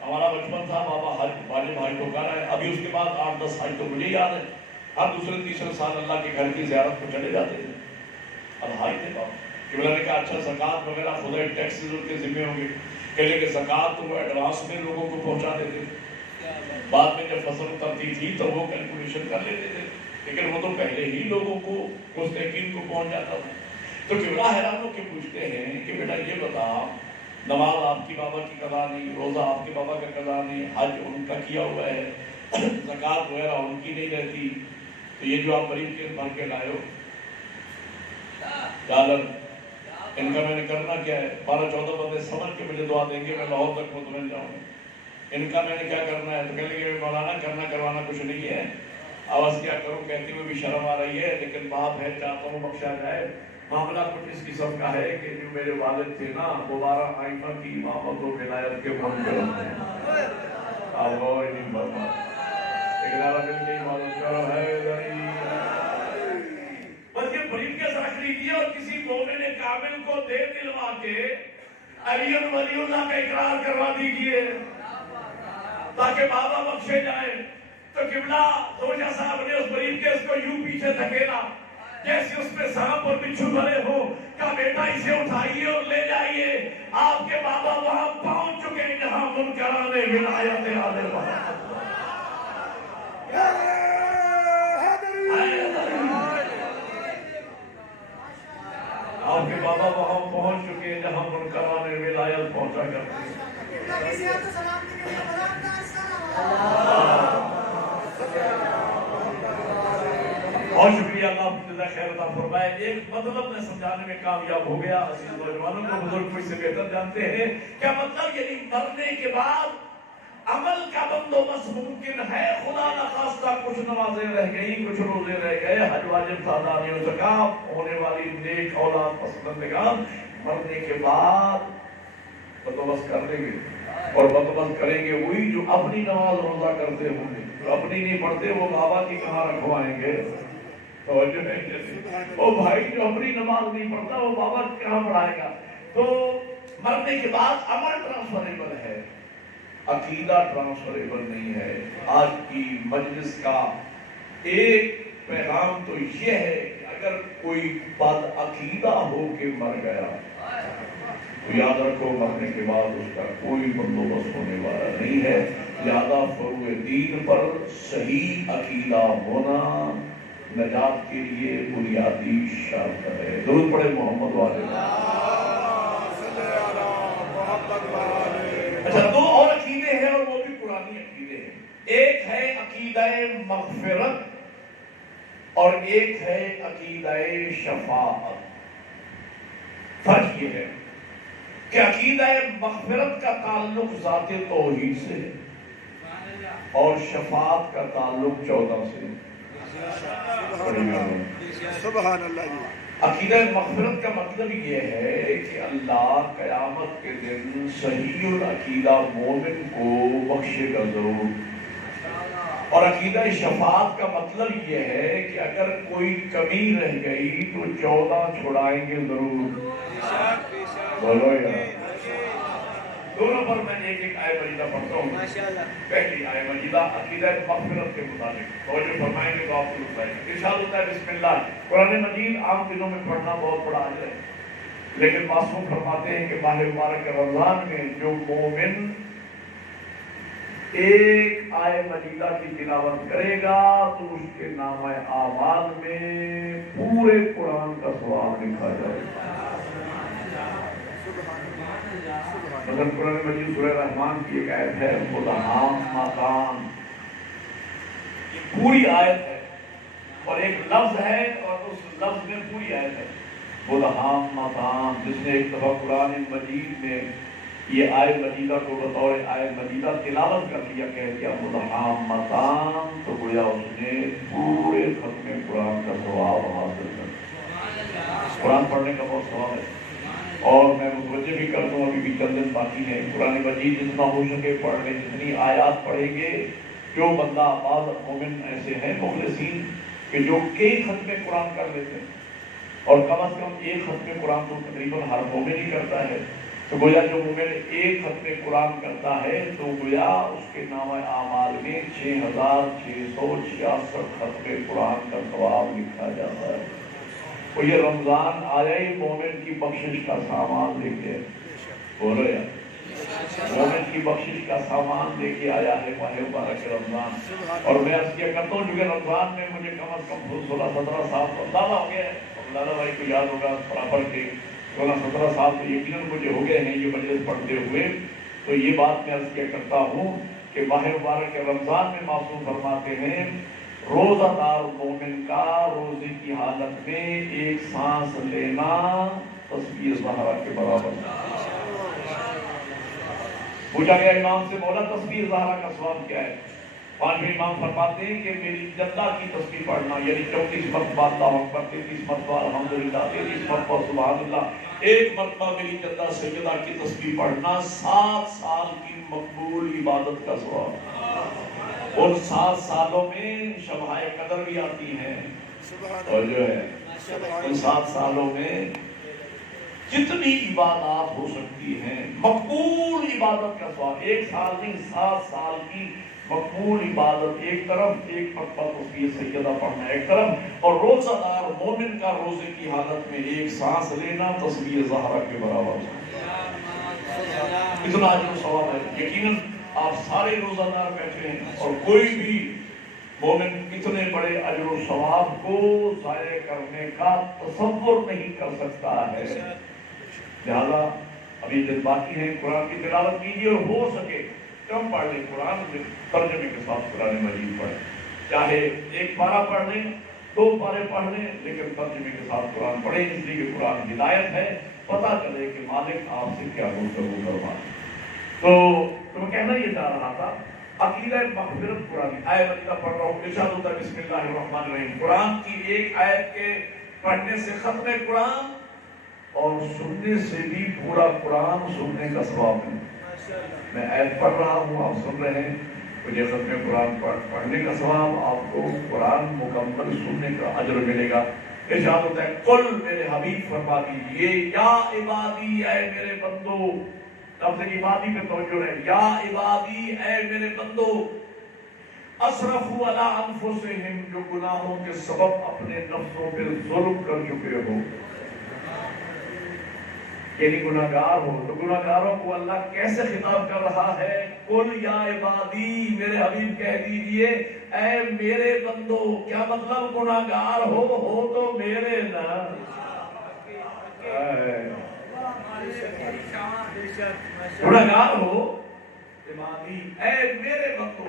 ہمارا بچپن تھا, بابا حج واجب حج تو کر رہا ہے. ابھی اس کے بعد 8-10 حج تو مجھے یاد ہے, ہر دوسرے تیسرے سال اللہ کے گھر کی زیارت کو چلے جاتے تھے. الحاج تھے بابا. قبلہ نے کہا اچھا زکات وغیرہ خدا ٹیکسز ان کے ذمہ ہوں گے. کہنے کہ زکات تو وہ ایڈوانس میں لوگوں کو پہنچا دیتے تھے, بعد میں جب فصل اترتی تھی تو وہ کیلکولیشن کر لیتے تھے, لیکن وہ تو پہلے ہی لوگوں کو مستحقین کو پہنچ جاتا تھا. تو قبلہ حیران ہو کے پوچھتے ہیں کہ بیٹا یہ بتا, نماز آپ کی بابا کی قضا نہیں, روزہ آپ کے بابا کا قضا نہیں, حج ان کا کیا ہوا ہے, زکات وغیرہ ان کی نہیں رہتی, تو یہ جو آپ غریب کے بھر کے لائے ہو ڈالر, ان کا میں نے کرنا کیا ہے؟ 12-14 بندے سمجھ کے مجھے دعا دیں گے, میں لاہور تک مطمئن جاؤں گا. ان کا میں نے کیا کرنا ہے؟ تو کہنے لگے مولانا کرنا کروانا کچھ نہیں ہے, آواز کیا کروں, کہتی ہوئے بھی شرم آ رہی ہے, لیکن باپ ہے چاہتا ہوں بخشا جائے. معاملہ کچھ اس قسم کا ہے کہ جو میرے والد تھے نا, دوبارہ آئمہ کی امامت و ولایت کے منکر ہیں. آواز نہیں بڑھا, لیکن عرب مل کے معلوم کرو ہے بس یہ بریف کے رکھ لیجیے, اور کسی مومن کامل کو دے دلوا کے علی ولی اللہ کا اقرار کروا دیجیے تاکہ بابا بخشے جائے. تو قبلہ توجہ صاحب نے اس بریف کیس کو یوں پیچھے دھکیلا جیسے اس میں سانپ اور بچھو بھرے ہو, کہا بیٹا اسے اٹھائیے اور لے جائیے, آپ کے بابا وہاں پہنچ چکے ہیں جہاں منکران ولایت آل محمد. آپ کے بابا وہاں پہنچ چکے ہیں جہاں منکران ولایت پہنچا کرتے ہیں. اور شکریہ, اللہ آپ کی جزا خیر عطا فرمائے. ایک مطلب میں سمجھانے میں کامیاب ہو گیا. عزیز نوجوانوں کو بزرگ مجھ سے بہتر جانتے ہیں کیا مطلب, یعنی مرنے کے بعد عمل کا بندوبست ممکن ہے. خدا نخواستہ کچھ نمازیں رہ گئی, کچھ روزے رہ گئے, حج واجب تھا نہیں ہو سکا, ہونے والی نیک اولاد پسندگان, مرنے کے بعد بندوبست کر لیں گے، اور بندوبست کریں گے وہی جو اپنی نماز روزہ کرتے ہوں گے، جو اپنی نہیں پڑھتے وہ بابا کی کہاں رکھوائیں گے؟ توجہ نہیں دیتے۔ وہ بھائی جو اپنی نماز نہیں پڑھتا وہ بابا کی کہاں پڑھائے گا؟ تو مرنے کے بعد عمل ٹرانسفریبل ہے، عقیدہ ٹرانسفریبل نہیں ہے۔ آج کی مجلس کا ایک پیغام تو یہ ہے کہ اگر کوئی بد عقیدہ ہو کے مر گیا تو یاد رکھو مرنے کے بعد اس کا کوئی بندوبست ہونے والا نہیں ہے۔ لہذا فروغ دین پر صحیح عقیدہ ہونا نجات کے لیے بنیادی شرط ہے۔ درود پڑھے محمد والے۔ اچھا، دو اور عقیدے ہیں اور وہ بھی پرانی عقیدے ہیں۔ ایک ہے عقیدہ مغفرت اور ایک ہے عقیدہ شفاعت۔ فرق یہ ہے کہ عقیدہ مغفرت کا تعلق ذات توحید سے ہے اور شفاعت کا تعلق 14 سے ہے۔ سبحان اللہ جی۔ عقیدہ مغفرت کا مطلب یہ ہے کہ اللہ قیامت کے دن صحیح العقیدہ مومن کو بخشے گا ضرور، اور عقیدہ شفاعت کا مطلب یہ ہے کہ اگر کوئی کمی رہ گئی تو 14 چھڑائیں گے ضرور۔ بولو یار، دونوں پر میں ایک ایک آیت مجیدہ پڑھتا ہوں۔ پہلی آیت مجیدہ عقیدہ مغفرت کے مطابق توجہ فرمائیں گے تو آپ کو بتائیں گے۔ ارشاد ہوتا ہے بسم اللہ۔ قرآن مجید عام دنوں میں پڑھنا بہت بڑا اجر ہے، لیکن معصوم فرماتے ہیں کہ ماہ مبارک رمضان میں جو مومن ایک آیت مجیدہ کی تلاوت کرے گا تو اس کے نامہ اعمال میں پورے قرآن کا ثواب لکھا جائے گا۔ مثلا قرآن مجید سورہ رحمان کی ایک آیت ہے مدہامتان، یہ پوری آیت ہے اور ایک لفظ ہے اور اس لفظ میں پوری آیت ہے مدہامتان۔ جس نے ایک دفعہ قرآن مجید میں یہ آیت مجیدہ کو بطور آیت مجیدہ تلاوت کر لیا، کہہ دیا مدہامتان، تو گویا اس نے پورے ختم قرآن کا ثواب حاصل کر لیا۔ قرآن پڑھنے کا بہت ثواب ہے، اور میں متوجہ بھی کر دوں ابھی بھی چند دن باقی ہیں۔ قرآن مجید جتنا ہو سکے پڑھ لیں، جتنی آیات پڑھیں گے۔ جو بندہ بعض مومن ایسے ہیں مخلصین کہ جو کئی ختم قرآن کر لیتے ہیں، اور کم از کم ایک ختم قرآن تو تقریباً ہر مومن ہی کرتا ہے، تو گویا جو مومن ایک ختم قرآن کرتا ہے تو گویا اس کے نامہ اعمال میں 6666 ختم قرآن کا ثواب لکھا جاتا ہے۔ اور یہ رمضان آیا ہی مومن کی بخشش کا سامان لے کے، بولو یار، مومن کی بخشش کا سامان لے کے آیا ہے ماہ مبارک رمضان۔ اور میں عرض کیا کرتا ہوں چونکہ رمضان میں مجھے کم از کم 16-17 سال تو اندازہ ہو گیا ہے، لالا بھائی کو یاد ہوگا برابر کے 16-17 سال تو یقیناً مجھے ہو گئے ہیں یہ مجلس پڑھتے ہوئے۔ تو یہ بات میں عرض کیا کرتا ہوں کہ ماہ مبارک رمضان میں معصوم فرماتے ہیں روزہ دار مومن کا روزے کی حالت میں ایک سانس لینا تسبیح زہرا کے برابر ہے۔ پوچھا گیا امام سے، مولا تسبیح زہرا کا ثواب کیا ہے؟ پانچویں امام فرماتے ہیں کہ میری جدہ کی تسبیح پڑھنا، یعنی 34 مرتبہ اللہ اکبر، 33 مرتبہ الحمدللہ، 33 مرتبہ سبحان اللہ، ایک مرتبہ میری جدہ سیدہ کی تسبیح پڑھنا 7 سال کی مقبول عبادت کا ثواب۔ اور 7 سالوں میں شبہائے قدر بھی آتی ہیں، اور جو ہے ان 7 سالوں میں جتنی عبادات ہو سکتی ہیں مقبول عبادت کا ثواب، 1 سال نہیں 7 سال کی مقبول عبادت ایک طرف، ایک مرتبہ تسبیح سیدہ پڑھنا ایک طرف، اور روزہ دار مومن کا روزے کی حالت میں ایک سانس لینا تسبیح زہرا کے برابر ہے۔ اتنا اجر و ثواب ہے۔ یقیناً آپ سارے روزہ دار بیٹھے ہیں اور کوئی بھی مومن اتنے بڑے اجر و ثواب کو ضائع کرنے کا تصور نہیں کر سکتا ہے۔ لہذا ابھی دن باقی ہیں، قرآن کی تلاوت کیجیے اور ہو سکے کم پڑھ لیں، قرآن ترجمے کے ساتھ قرآن مجید پڑھیں، چاہے 1 پارہ پڑھ لیں 2 پارے پڑھ لیں، لیکن ترجمے کے ساتھ قرآن پڑھیں، اس لیے کہ قرآن ہدایت ہے، پتہ چلے کہ مالک آپ سے کیا گفتگو کروا۔ تو میں کہنا یہ چاہ رہا تھا عقیدہ مغفرت قرآن آیت مجیدہ پڑھ رہا ہوں، ارشاد ہوتا ہے بسم اللہ الرحمن الرحیم۔ قرآن کی ایک آیت کے پڑھنے سے ختم قرآن اور سننے سے بھی پورا قرآن سننے کا ثواب ہے۔ میں آیت پڑھ رہا ہوں، آپ سن رہے ہیں، مجھے ختم قرآن پڑھنے کا ثواب، آپ کو قرآن مکمل سننے کا اجر ملے گا۔ ارشاد ہوتا ہے قل، میرے حبیب فرما دیجئے، یا عبادی، اے میرے بندو، لفظ عبادی پہ توجہ ہے، یا عبادی، اے میرے بندو، اسرفوا علی انفسہم، جو گناہوں کے سبب اپنے نفسوں پہ ظلم کر چکے ہو، یعنی گناہگار ہو۔ تو گناہگاروں کو اللہ کیسے خطاب کر رہا ہے؟ قل یا عبادی، میرے حبیب کہہ دیجئے اے میرے بندو۔ کیا مطلب؟ گناہگار ہو تو میرے نا، گناہگار ہو عبادی، اے میرے بندو،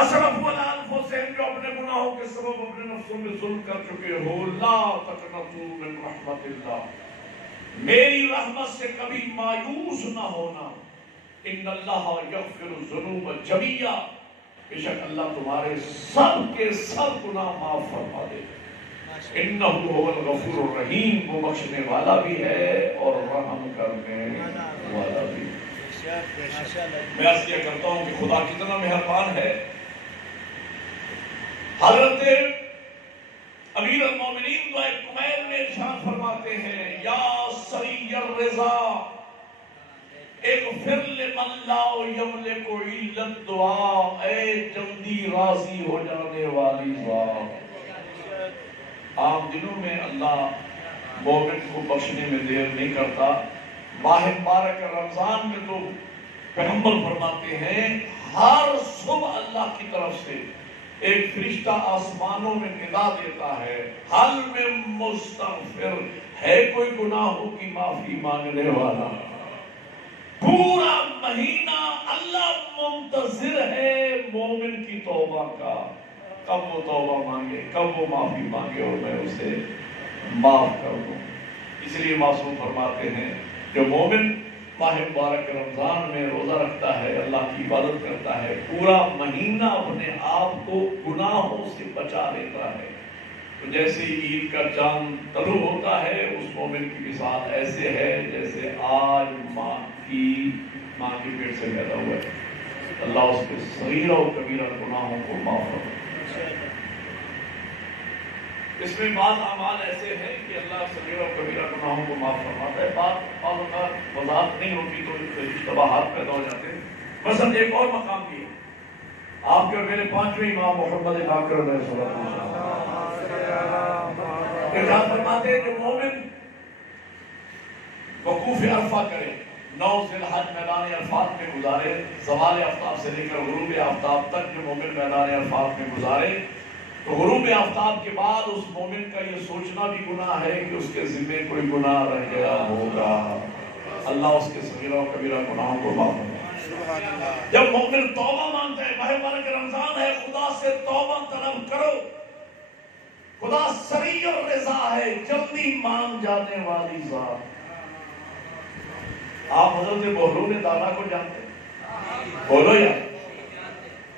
اسرفوا علی انفسہم، جو اپنے گناہوں کے سبب اپنے نفسوں میں ظلم کر چکے ہو، لا تقنطوا من رحمت اللہ، میری رحمت سے کبھی مایوس نہ ہونا، ان اللہ یغفر الذنوب جمیعا، بے شک اللہ تمہارے سب کے سب گناہ معاف فرما دے، انہ هو الغفور الرحیم، وہ بخشنے والا بھی ہے اور رحم کرنے والا بھی۔ میں عرض کیا کرتا ہوں کہ خدا کتنا مہربان ہے۔ حضرت امیر المومنین دعائے کمیل میں ارشاد فرماتے ہیں، یا سری الرضا اغفر لمن لا یملک الا الدعاء، اے جلدی راضی ہو جانے والی ذات۔ عام دنوں میں اللہ مومن کو بخشنے میں دیر نہیں کرتا، ماہ مبارک رمضان میں تو پیغمبر فرماتے ہیں ہر صبح اللہ کی طرف سے ایک فرشتہ آسمانوں میں ندا دیتا ہے، حل میں مستغفر، ہے کوئی گناہوں کی معافی مانگنے والا؟ پورا مہینہ اللہ منتظر ہے مومن کی توبہ کا، کب وہ توبہ مانگے، کب وہ معافی مانگے اور میں اسے معاف کر دوں۔ اس لیے معصوم فرماتے ہیں جو مومن ماہ مبارک رمضان میں روزہ رکھتا ہے، اللہ کی عبادت کرتا ہے، پورا مہینہ اپنے آپ کو گناہوں سے بچا لیتا ہے، تو جیسے عید کا چاند طلوع ہوتا ہے، اس مومن کی مثال ایسے ہے جیسے آج ماں کی پیٹ سے پیدا ہوا ہے، اللہ اس کے صغیرہ و کبیرہ گناہوں کو معاف کرے۔ اس میں بعض اعمال ایسے ہیں کہ اللہ صغیرہ و کبیرہ گناہوں کو معاف فرماتا ہے، بعض اوقات وضاحت نہیں ہوتی تو اشتباہات پیدا ہو جاتے ہیں۔ مثلا ایک اور مقام بھی ہے، آپ کے اور میرے پانچویں امام محمد باقر علیہ السلام ارشاد فرماتے ہیں کہ مومن وقوف عرفہ کرے، 9 ذی الحج میدان عرفات میں گزارے، زوال آفتاب سے لے کر غروب آفتاب تک جو مومن میدان عرفات میں گزارے، تو غروب آفتاب کے بعد اس مومن کا یہ سوچنا بھی گناہ ہے کہ اس کے ذمہ کوئی گناہ رہ گیا ہوگا، اللہ اس کے صغیرہ و کبیرہ گناہوں کو معاف کرے۔ جب مومن توبہ مانگتا ہے، ماہ مبارک رمضان ہے، خدا سے توبہ طلب کرو، خدا سریع الرضا ہے، جلدی مان جانے والی ذات۔ آپ حضرت بہلول دانا کو جانتے ہیں؟ بولو یا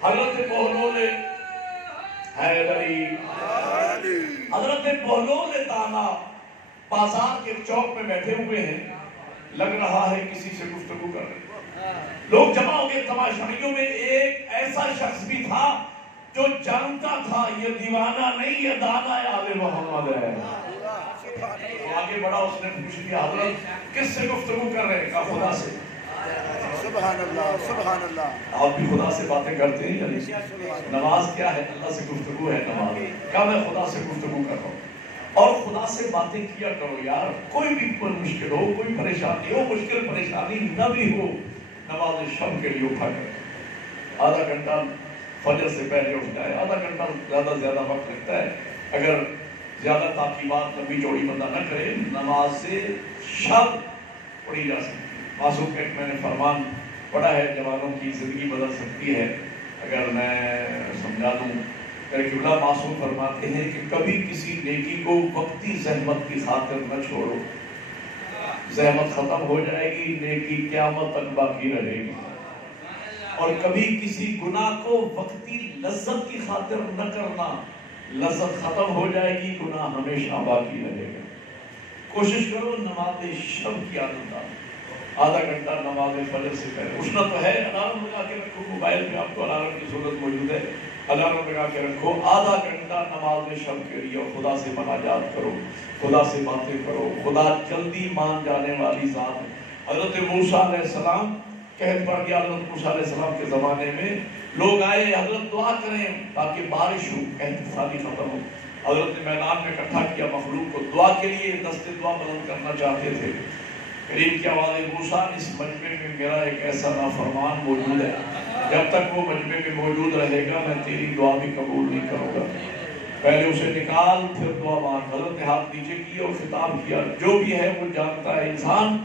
حضرت بہلول حیدری، حضرت بہلول دانا بازار کے چوک میں بیٹھے ہوئے ہیں، لگ رہا ہے کسی سے گفتگو کر رہے ہیں، لوگ جمع ہو گئے تماشائیوں میں، ایک ایسا شخص بھی تھا جو جانتا تھا یہ دیوانہ نہیں، یہ دانا آل محمد ہے۔ تو آگے بڑھا، اس نے پوچھ لیا حضرت کس سے گفتگو کر رہے ہیں؟ کہا خدا سے۔ سبحان اللہ، سبحان اللہ۔ آپ بھی خدا سے باتیں کرتے ہیں یا نہیں؟ نماز کیا ہے؟ اللہ سے گفتگو ہے نماز۔ کہا میں خدا سے گفتگو کر رہا ہوں، اور خدا سے باتیں کیا کرو یار، کوئی بھی کوئی مشکل ہو، کوئی پریشانی ہو، مشکل پریشانی نہ بھی ہو، نماز شب کے لیے اٹھا کر آدھا گھنٹہ فجر سے پہلے اٹھ جائے، آدھا گھنٹہ زیادہ وقت لگتا ہے، اگر زیادہ تعقیبات لمبی چوڑی بندہ نہ کرے، نماز سے شب پڑھی جا سکتی ہے۔ معصوم کا ایک میں نے فرمان پڑھا ہے، جوانوں کی زندگی بدل سکتی ہے، اگر میں سمجھا دوں۔ میرے قبلہ معصوم فرماتے ہیں کہ کبھی کسی نیکی کو وقتی زحمت کی خاطر نہ چھوڑو، زحمت ختم ہو جائے گی، نیکی قیامت تک باقی رہے گی۔ اور کبھی کسی گناہ کو وقتی لذت کی خاطر نہ کرنا، لذت ختم ہو جائے گی، گناہ ہمیشہ باقی رہے گا۔ کوشش کرو نماز شب کی عادت ڈالو، آدھا گھنٹہ نماز فجر سے پہلے اٹھنا تو ہے، الارم لگا کے رکھو، موبائل میں آپ کو الارم کی ضرورت موجود ہے، الارم لگا کے رکھو، آدھا گھنٹہ نماز شب کے لیے اور خدا سے مناجات کرو، خدا سے باتیں کرو۔ خدا جلدی مان جانے والی ذات ہے۔ حضرت موسیٰ علیہ السلام قحط پڑ گیا، حضرت موسیٰ علیہ السلام کے زمانے میں لوگ آئے، حضرت دعا کریں تاکہ بارش ہو، قحط سالی ختم ہو۔ حضرت نے میدان میں اکٹھا کیا مخلوق کو، دعا کے لیے دست دعا بلند کرنا چاہتے تھے۔ کریم کی آواز ہے، موسیٰ اس مجمع میں میرا ایک ایسا نافرمان موجود ہے، جب تک وہ مجمع میں موجود رہے گا میں تیری دعا بھی قبول نہیں کروں گا۔ پہلے اسے نکال پھر دعا مانگ۔ حضرت نے ہاتھ نیچے کیے اور خطاب کیا، جو بھی ہے وہ جانتا ہے، انسان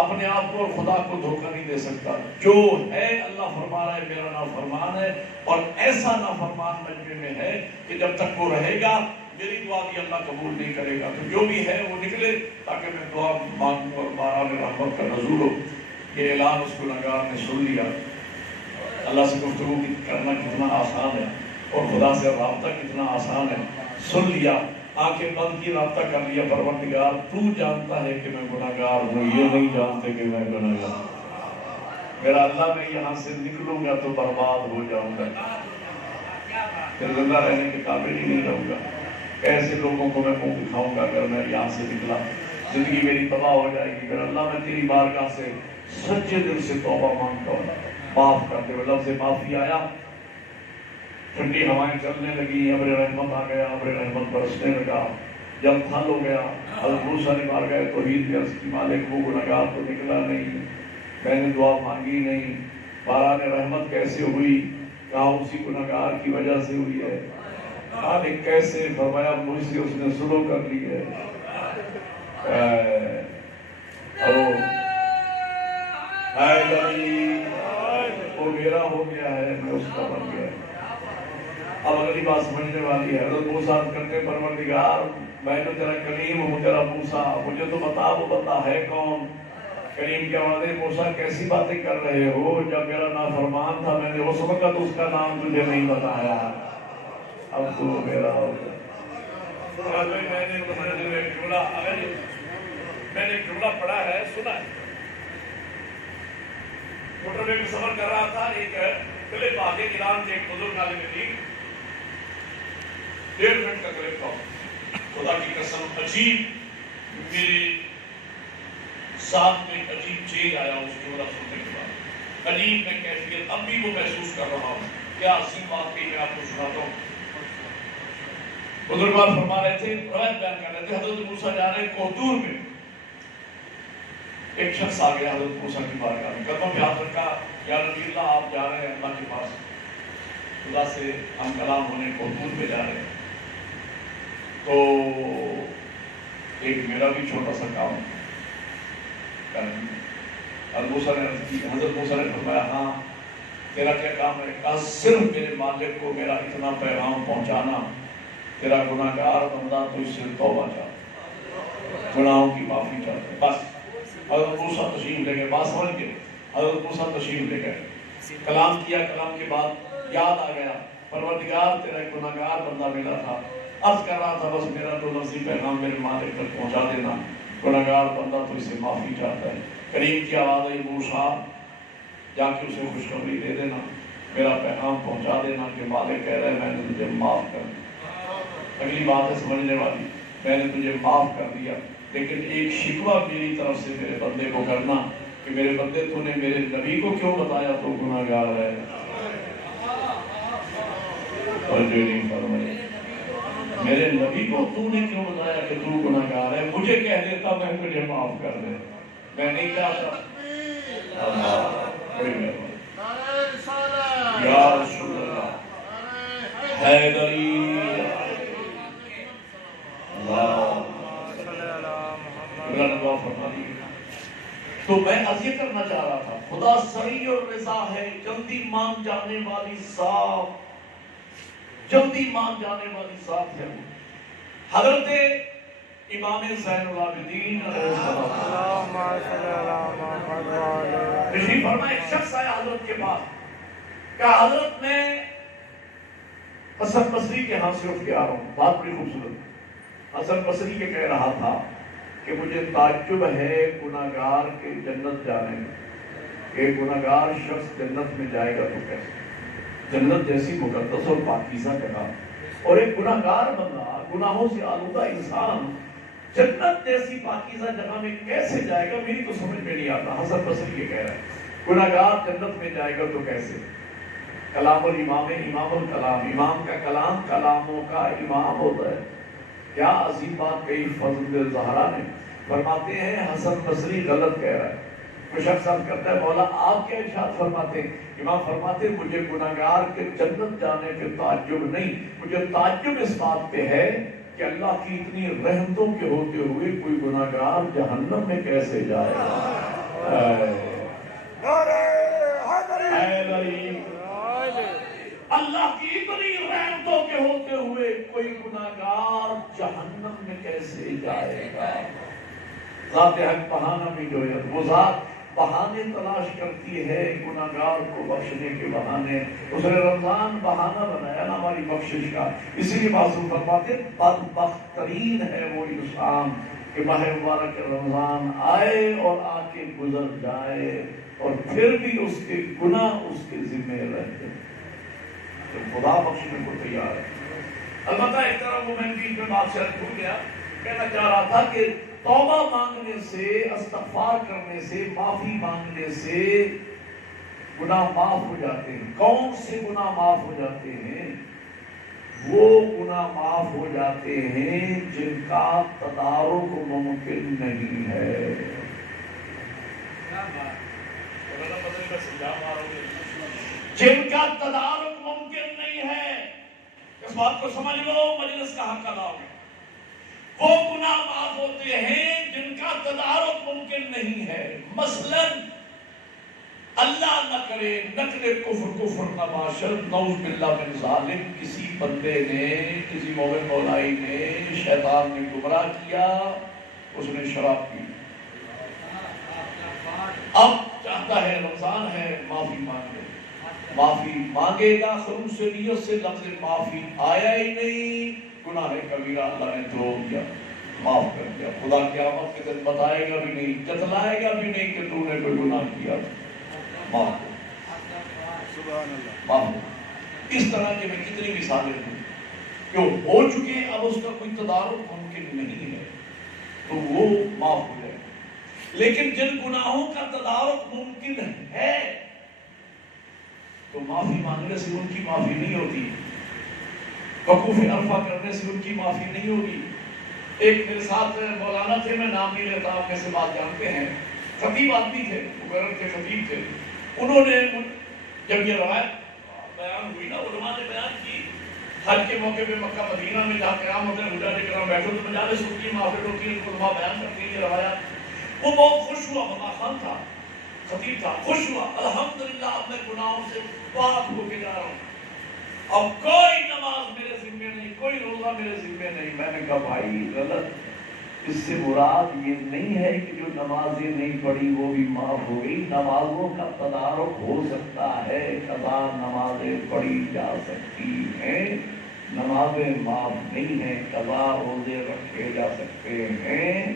اپنے آپ کو اور خدا کو دھوکہ نہیں دے سکتا۔ جو ہے اللہ فرما رہا ہے میرا نافرمان ہے، اور ایسا نافرمان مجمع میں ہے کہ جب تک وہ رہے گا میری دعا بھی اللہ قبول نہیں کرے گا۔ تو جو بھی ہے وہ نکلے تاکہ میں دعا مانگوں اور باران رحمت کا نزول ہو۔ یہ اعلان اس گنہگار نے سن لیا۔ اللہ سے گفتگو کرنا کتنا آسان ہے اور خدا سے رابطہ کتنا آسان ہے۔ سن لیا، آنکھیں بند کی، رابطہ کر لیا، پروردگار تو جانتا ہے کہ میں گنہگار ہوں، یہ نہیں جانتے کہ میں گنہگار ہوں۔ میرا اللہ میں یہاں سے نکلوں گا تو برباد ہو جاؤں گا، پھر زندہ رہنے کے قابل ہی نہیں رہوں گا۔ ایسے لوگوں کو میں منہ دکھاؤں گا اگر میں یہاں سے نکلا، زندگی میری تباہ ہو جائے گی۔ میرا اللہ میں تیری بارگاہ سے سچے دل سے توبہ مانگتا ہوں، معاف کر دے۔ لفظ معافی آیا، ٹھنڈی ہوائیں چلنے لگی، ابر رحمت آ گیا، ابر رحمت برسنے لگا، جب پھل ہو گیا۔ حضرت موسیٰ نے مار گئے توحید کی عرض کی، مالک وہ گنہگار تو نکلا نہیں، میں نے دعا مانگی نہیں، باران رحمت کیسے ہوئی؟ کہا اسی گنہگار کی وجہ سے ہوئی ہے۔ مالک کیسے؟ فرمایا مجھ سے اس نے سلو کر لی ہے۔ وہ میرا ہو گیا ہے، میں اس کا بن گیا۔ اب اگلی بات سمجھنے والی ہے۔ حضرت موسیٰ کرتے پروردگار میں تو تیرا کلیم ہوں، تیرا موسیٰ، مجھے تو بتا وہ بندہ ہے کون؟ کریم کی آواز ہے، موسیٰ کیسی باتیں کر رہے ہو؟ جب میرا نافرمان تھا میں نے اس وقت اس کا نام تجھے نہیں بتایا، اب تو میرا ہو گیا۔ میں نے ایک جملہ پڑھا ہے، سنا ہے۔ موٹر وے میں سفر کر رہا تھا، ایک کلپ آگے ایران سے ایک بزرگ عالم دین 1.5 منٹ کا کلپ تھا۔ خدا کی قسم عجیب میرے ساتھ میں عجیب چینج آیا اس جملہ سننے کے بعد، عجیب میں کیفیت اب بھی وہ محسوس کر رہا ہوں۔ کیا عظیم بات کہی میں آپ کو سناتا ہوں۔ بزرگوار فرما رہے تھے، روایت بیان کر رہے تھے، حضرت موسیٰ جا رہے کوہتور میں، ایک شخص آ گیا حضرت موسیٰ کی بارگاہ میں، قدموں پہ ہاتھ رکھا، یا نبی اللہ آپ جا رہے ہیں اللہ کے پاس، خدا سے ہم کلام ہونے کوہتور پہ جا رہے ہیں، تو ایک میرا بھی چھوٹا سا کام کریں۔ حضرت موسیٰ نے فرمایا ہاں تیرا کیا کام ہے؟ کہا صرف میرے مالک کو میرا اتنا پیغام پہنچانا، تیرا گناہگار بندہ تو اس سے توبہ چاہتا، گناہوں کی معافی چاہتا ہے، بس۔ حضرت موسیٰ تشریف لے گئے، بات سمجھ گئے؟ حضرت موسیٰ تشریف لے گئے، کلام کیا، کلام کے بعد یاد آ گیا پروردگار تیرا ایک گناہگار بندہ ملا تھا، عرض کر رہا تھا بس میرا تو لفظی پیغام میرے مالک تک پہنچا دینا، گناہگار بندہ تو اسے معافی چاہتا ہے۔ کریم کی آواز ہے، موسیٰ جا کے اسے خوشخبری دے دینا، میرا پیغام پہنچا دینا کہ مالک کہہ رہے ہیں میں نے تجھے معاف کر دیا۔ اگلی بات ہے سمجھنے والی، میں نے تجھے معاف کر دیا، لیکن ایک شکوہ میری طرف سے میرے بندے کو کرنا کہ میرے بندے تو نے میرے نبی کو کیوں بتایا تو گناہگار ہے؟ میرے نبی کو تو نے کیوں بتایا کہ تو گناہگار ہے؟ مجھے کہہ دیتا میں تجھے معاف کر دے، میں نہیں چاہتا۔ یا رسول اللہ حیدری تو میں عرض یہ کرنا چاہ رہا تھا، خدا سریع اور رضا ہے، جلدی مان جانے والی ذات، جلدی مان جانے والی ذات ہے۔ حضرت امام زین العابدین تشریف فرما، ایک شخص آیا حضرت کے پاس، کہا حضرت میں حسن بصری کے ہاں سے اٹھ کے آ رہا ہوں، بات بڑی خوبصورت۔ حسن بصری کے کہہ رہا تھا کہ مجھے تعجب ہے گناہگار کے جنت جانے میں، کہ گناہگار شخص جنت میں جائے گا تو کیسے؟ جنت جیسی مقدس اور پاکیزہ جگہ، اور ایک گناہگار بندہ، گناہوں سے آلودہ انسان جنت جیسی پاکیزہ جگہ میں کیسے جائے گا؟ میری تو سمجھ میں نہیں آتا۔ حسن بصری یہ کہہ رہا ہے گناہگار جنت میں جائے گا تو کیسے؟ کلام الامام، امام الکلام، امام کا کلام کلاموں کا امام ہوتا ہے۔ کیا عظیم بات کہی فضل زہرا نے۔ فرماتے ہیں حسن بصری غلط کہہ رہا ہے۔ کوئی شخص عرض کرتا ہے مولا آپ کیا ارشاد فرماتے ہیں؟ امام فرماتے ہیں مجھے گناہگار کے جنت جانے پہ تعجب نہیں، مجھے تعجب اس بات پہ ہے کہ اللہ کی اتنی رحمتوں کے ہوتے ہوئے کوئی گناہگار جہنم میں کیسے جائے گا۔ اللہ کی اتنی رحمتوں کے ہوتے ہوئے کوئی گناہگار جہنم میں کیسے جائے گا۔ ذات حق بہانہ میں جو ہے وہ ذات بہانے تلاش کرتی ہے گناہگار کو بخشنے کے بہانے۔ اس نے رمضان بہانہ بنایا نا ہماری بخشش کا، اسی لیے معصوم فرماتے بدبخت ترین ہے وہ انسان کہ ماہ مبارک رمضان آئے اور آ کے گزر جائے اور پھر بھی اس کے گناہ اس کے ذمہ رہتے ہیں۔ تو خدا بخشنے کو تیار ہے۔ البتہ ایک طرح وہ میں بیچ میں بات شاید بھول گیا، کہنا چاہ رہا تھا کہ توبہ مانگنے سے، استغفار کرنے سے، معافی مانگنے سے گناہ معاف ہو جاتے ہیں۔ کون سے گناہ معاف ہو جاتے ہیں؟ وہ گناہ معاف ہو جاتے ہیں جن کا تدارک ممکن نہیں ہے۔ جن کا تدارک ممکن نہیں ہے، اس بات کو سمجھ لو، مجلس کا حق ادا ہو۔ وہ گناہ معاف ہوتے ہیں جن کا تدارک ممکن نہیں ہے۔ مثلا اللہ نہ کرے نقل کفر نباشد نعوذ باللہ من ظالم، کسی بندے نے، کسی مومن مولائی نے، شیطان نے گمراہ کیا، اس نے شراب پی، اب چاہتا ہے رمضان ہے معافی مانگے، معافی مانگے گا خلوص نیت سے، لفظ معافی آیا ہی نہیں، گناہ کبیرہ اللہ نے دھو دیا، معاف کر دیا۔ خدا قیامت کے دن بتائے گا بھی نہیں، جتلائے گا بھی نہیں کہ تو نے کوئی گناہ کیا، معاف معاف۔ اس طرح کے میں کتنی مثالیں ہوں کہ ہو چکے، اب اس کا کوئی تدارک ممکن نہیں ہے تو وہ معاف ہو جائے۔ لیکن جن گناہوں کا تدارک ممکن ہے تو معافی مانگنے سے ان کی معافی نہیں ہوتی، وقوف عرفہ کرنے سے ان کی معافی نہیں ہوگی۔ ایک میرے ساتھ مولانا تھے، میں نام نہیں لیتا، آپ میں سے بات جانتے ہیں، خطیب آدمی تھے، مقرر کے خطیب تھے۔ انہوں نے جب یہ روایت بیان ہوئی نا، علماء نے بیان کی، حج کے موقع پہ مکہ مدینہ میں جہاں قیام ہوتے ہیں، حجاج کرام بیٹھو تو مجالس ان کی محافل ہوتی ہے، علماء بیان کرتے ہیں یہ روایات۔ وہ بہت خوش ہوا، بابا خان تھا، خطیب تھا، خوش ہوا، الحمدللہ اب میں گناہوں سے پاک ہو کے جا رہا ہوں، اب کوئی نماز میرے ذمے نہیں، کوئی روزہ میرے ذمے نہیں۔ میں نے کہا بھائی غلط، اس سے مراد یہ نہیں ہے کہ جو نمازیں نہیں پڑھی وہ بھی معاف ہو گئی، نمازوں کا تدارک ہو سکتا ہے، قضا نمازیں پڑھی جا سکتی ہیں، نمازیں معاف نہیں ہیں، قضا روزے رکھے جا سکتے ہیں،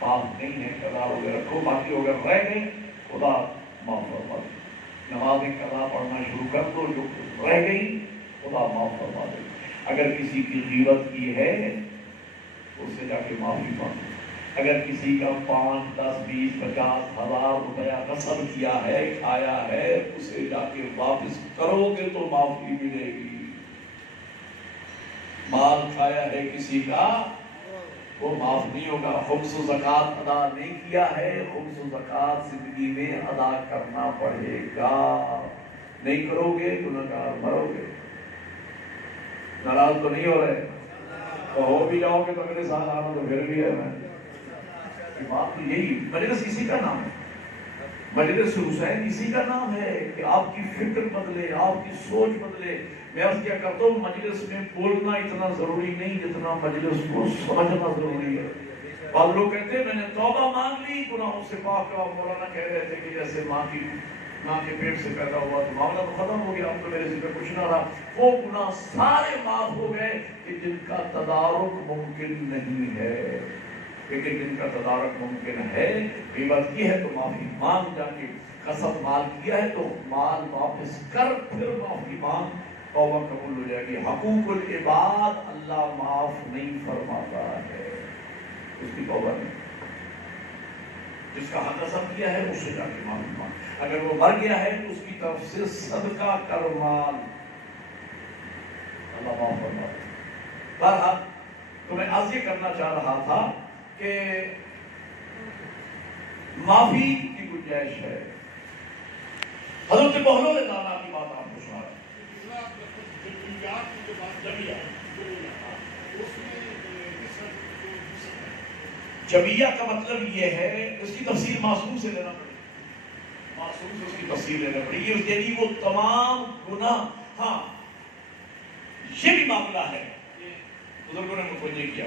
معاف نہیں ہے، قضا روزے رکھو، باقی اگر رہ گئے خدا معاف فرما دے، نمازیں قضا پڑھنا شروع کر دو، جو رہ گئی خدا معاف فرما دے۔ اگر کسی کی غیبت کی ہے اس سے جا کے معافی مانگو، اگر کسی کا 5، 10، 20، 50 ہزار روپیہ قسم کیا ہے، کھایا ہے، اسے جا کے واپس کرو گے تو معافی ملے گی۔ مال کھایا ہے کسی کا وہ معاف نہیں ہوگا۔ خمس و زکوٰۃ ادا نہیں کیا ہے، خمس و زکوٰۃ زندگی میں ادا کرنا پڑے گا، نہیں کرو گے گنہگار مرو گے۔ ناراض تو نہیں ہو رہے؟ تو ہو بھی جاؤ گے تو اگلے سال آنا تو پھر بھی ہے۔ میں بات تو یہی، مجلس اسی کا نام ہے، مجلس حسین اسی کا نام ہے کہ آپ کی فکر بدلے، آپ کی سوچ بدلے۔ میں عرض کیا کرتا ہوں مجلس میں بولنا اتنا ضروری نہیں جتنا مجلس کو سمجھنا ضروری ہے۔ بعض لوگ کہتے ہیں میں نے توبہ مانگ لی، گناہوں سے پاک ہوا۔ مولانا کہہ رہے تھے کہ جیسے ماں کی ماں کے پیٹ سے پیدا ہوا تو معاملہ تو ختم ہو گیا، اب تو میرے ذکر کچھ نہ رہا، وہ گناہ سارے معاف ہو گئے کہ جن کا تدارک ممکن نہیں ہے، لیکن جن کا تدارک ممکن ہے، غیبت کی ہے تو معافی مانگ، جا کے قسم مال کیا ہے تو مال واپس کر، پھر معافی مانگ، توبہ قبول ہو جائے گی۔ حقوق العباد اللہ معاف نہیں فرماتا ہے، اس کی توبہ نہیں، جس کا حق قسم کیا ہے اس سے جا کے معافی مانگ، اگر وہ مر گیا ہے تو اس کی طرف سے صدقہ کر مال، اللہ معاف فرماتا ہے۔ بہرحال تو میں عرض یہ کرنا چاہ رہا تھا کہ معافی کی گنجائش ہے۔ حضرت بہلول دانا کی بات آپ کو سنا رہا جبیہ کا مطلب یہ ہے، اس کی تفسیر معصوم سے لینا پڑے، معصوم سے اس کی تفسیر لینا پڑے، یہ یعنی وہ تمام گناہ، ہاں یہ بھی معاملہ ہے، بزرگوں نے متوجہ کیا،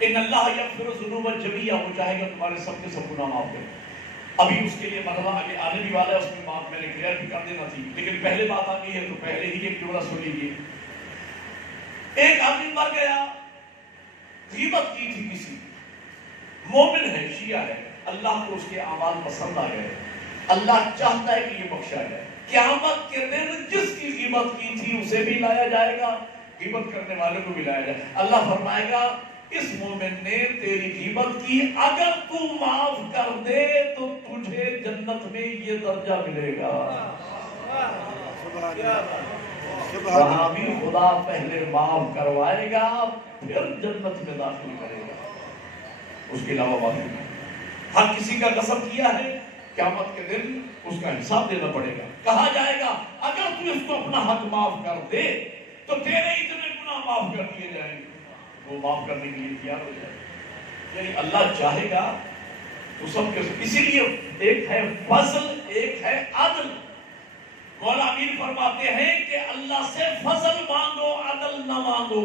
ان اللہ یغفر الذنوب جميعا، وہ چاہے گا تمہارے سب کے سب گناہ معاف کرے۔ ابھی اس کے لیے مرحلہ آگے آنے بھی والا ہے، اس میں بات میں نے کلیئر بھی کر دینا تھی، لیکن پہلے بات آ گئی ہے تو پہلے ہی ایک جملہ سن لیجیے۔ ایک آدمی مر گیا، غیبت کی تھی کسی، مومن ہے، شیعہ ہے، اللہ کو اس کے اعمال پسند آ گئے، اللہ چاہتا ہے کہ یہ بخشا جائے، قیامت کے دن جس کی غیبت کی تھی اسے بھی لایا جائے گا، غیبت کرنے والے کو بھی لایا جائے، اللہ فرمائے گا اس مومن نے تیری غیبت کی، اگر تو معاف کر دے تو تجھے جنت میں یہ درجہ ملے گا۔ وہاں بھی خدا پہلے معاف کروائے گا پھر جنت میں داخل کرے گا، اس کے علاوہ معافی نہیں۔ ہاں کسی کا قسم کیا ہے، قیامت کے دن اس کا حساب دینا پڑے گا، کہا جائے گا اگر تو اس کو اپنا حق معاف کر دے تو تیرے اتنے گناہ معاف کر دیے جائیں گے، وہ معاف کرنے کے لیے تیار ہو جائے گا، یعنی اللہ چاہے گا تو سب کے سب، اسی لیے ایک ہے فضل ایک ہے عدل۔ مولا امیر فرماتے ہیں کہ اللہ سے فضل مانگو عدل نہ مانگو،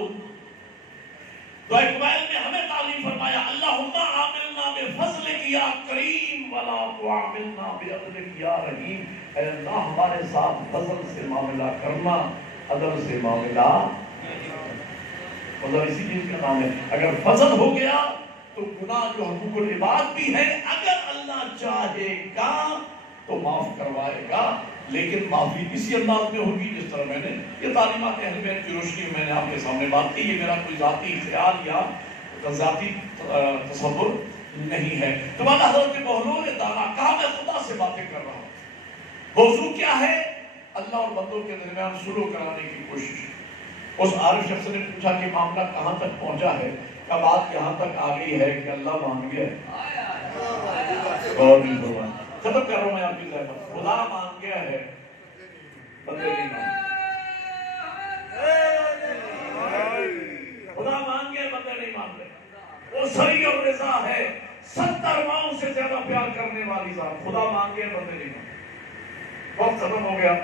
تو اقبال نے ہمیں تعلیم فرمایا اللہم عاملنا بفضلک یا کریم ولا تعاملنا بعدلک یا رحیم، اے اللہ ہمارے ساتھ فضل سے معاملہ کرنا، عدل سے معاملہ، فضل اسی چیز کا نام ہے، اگر فضل ہو گیا تو گناہ جو حقوق العباد بھی ہے اگر اللہ چاہے گا تو معاف کروائے گا، لیکن معافی اسی انداز میں ہوگی جس طرح میں نے یہ تعلیمات اہل بیت کی روشنی میں نے آپ کے سامنے بات کی، یہ میرا کوئی ذاتی خیال یا ذاتی تصور نہیں ہے۔ تو مانا حضرت بہلول دانا کہا میں خدا سے باتیں کر رہا ہوں، موضوع کیا ہے؟ اللہ اور بندوں کے درمیان سلوک کرانے کی کوشش۔ اس عارف شخص نے پوچھا کہ معاملہ کہاں تک پہنچا ہے؟ کہ بات یہاں تک آ گئی ہے کہ اللہ مان گیا ہے، اور بھی فرمایا، ختم کر رہا ہوں میں آپ کی زحمت، خدا مان گیا ہے، بندے نہیں مان، خدا مان گیا بندے نہیں مان رہے، وہ صحیح اور رضا ہے، 70 ماؤں سے زیادہ پیار کرنے والی ذات، خدا مان گیا بندے نہیں مان، وقت ختم ہو گیا۔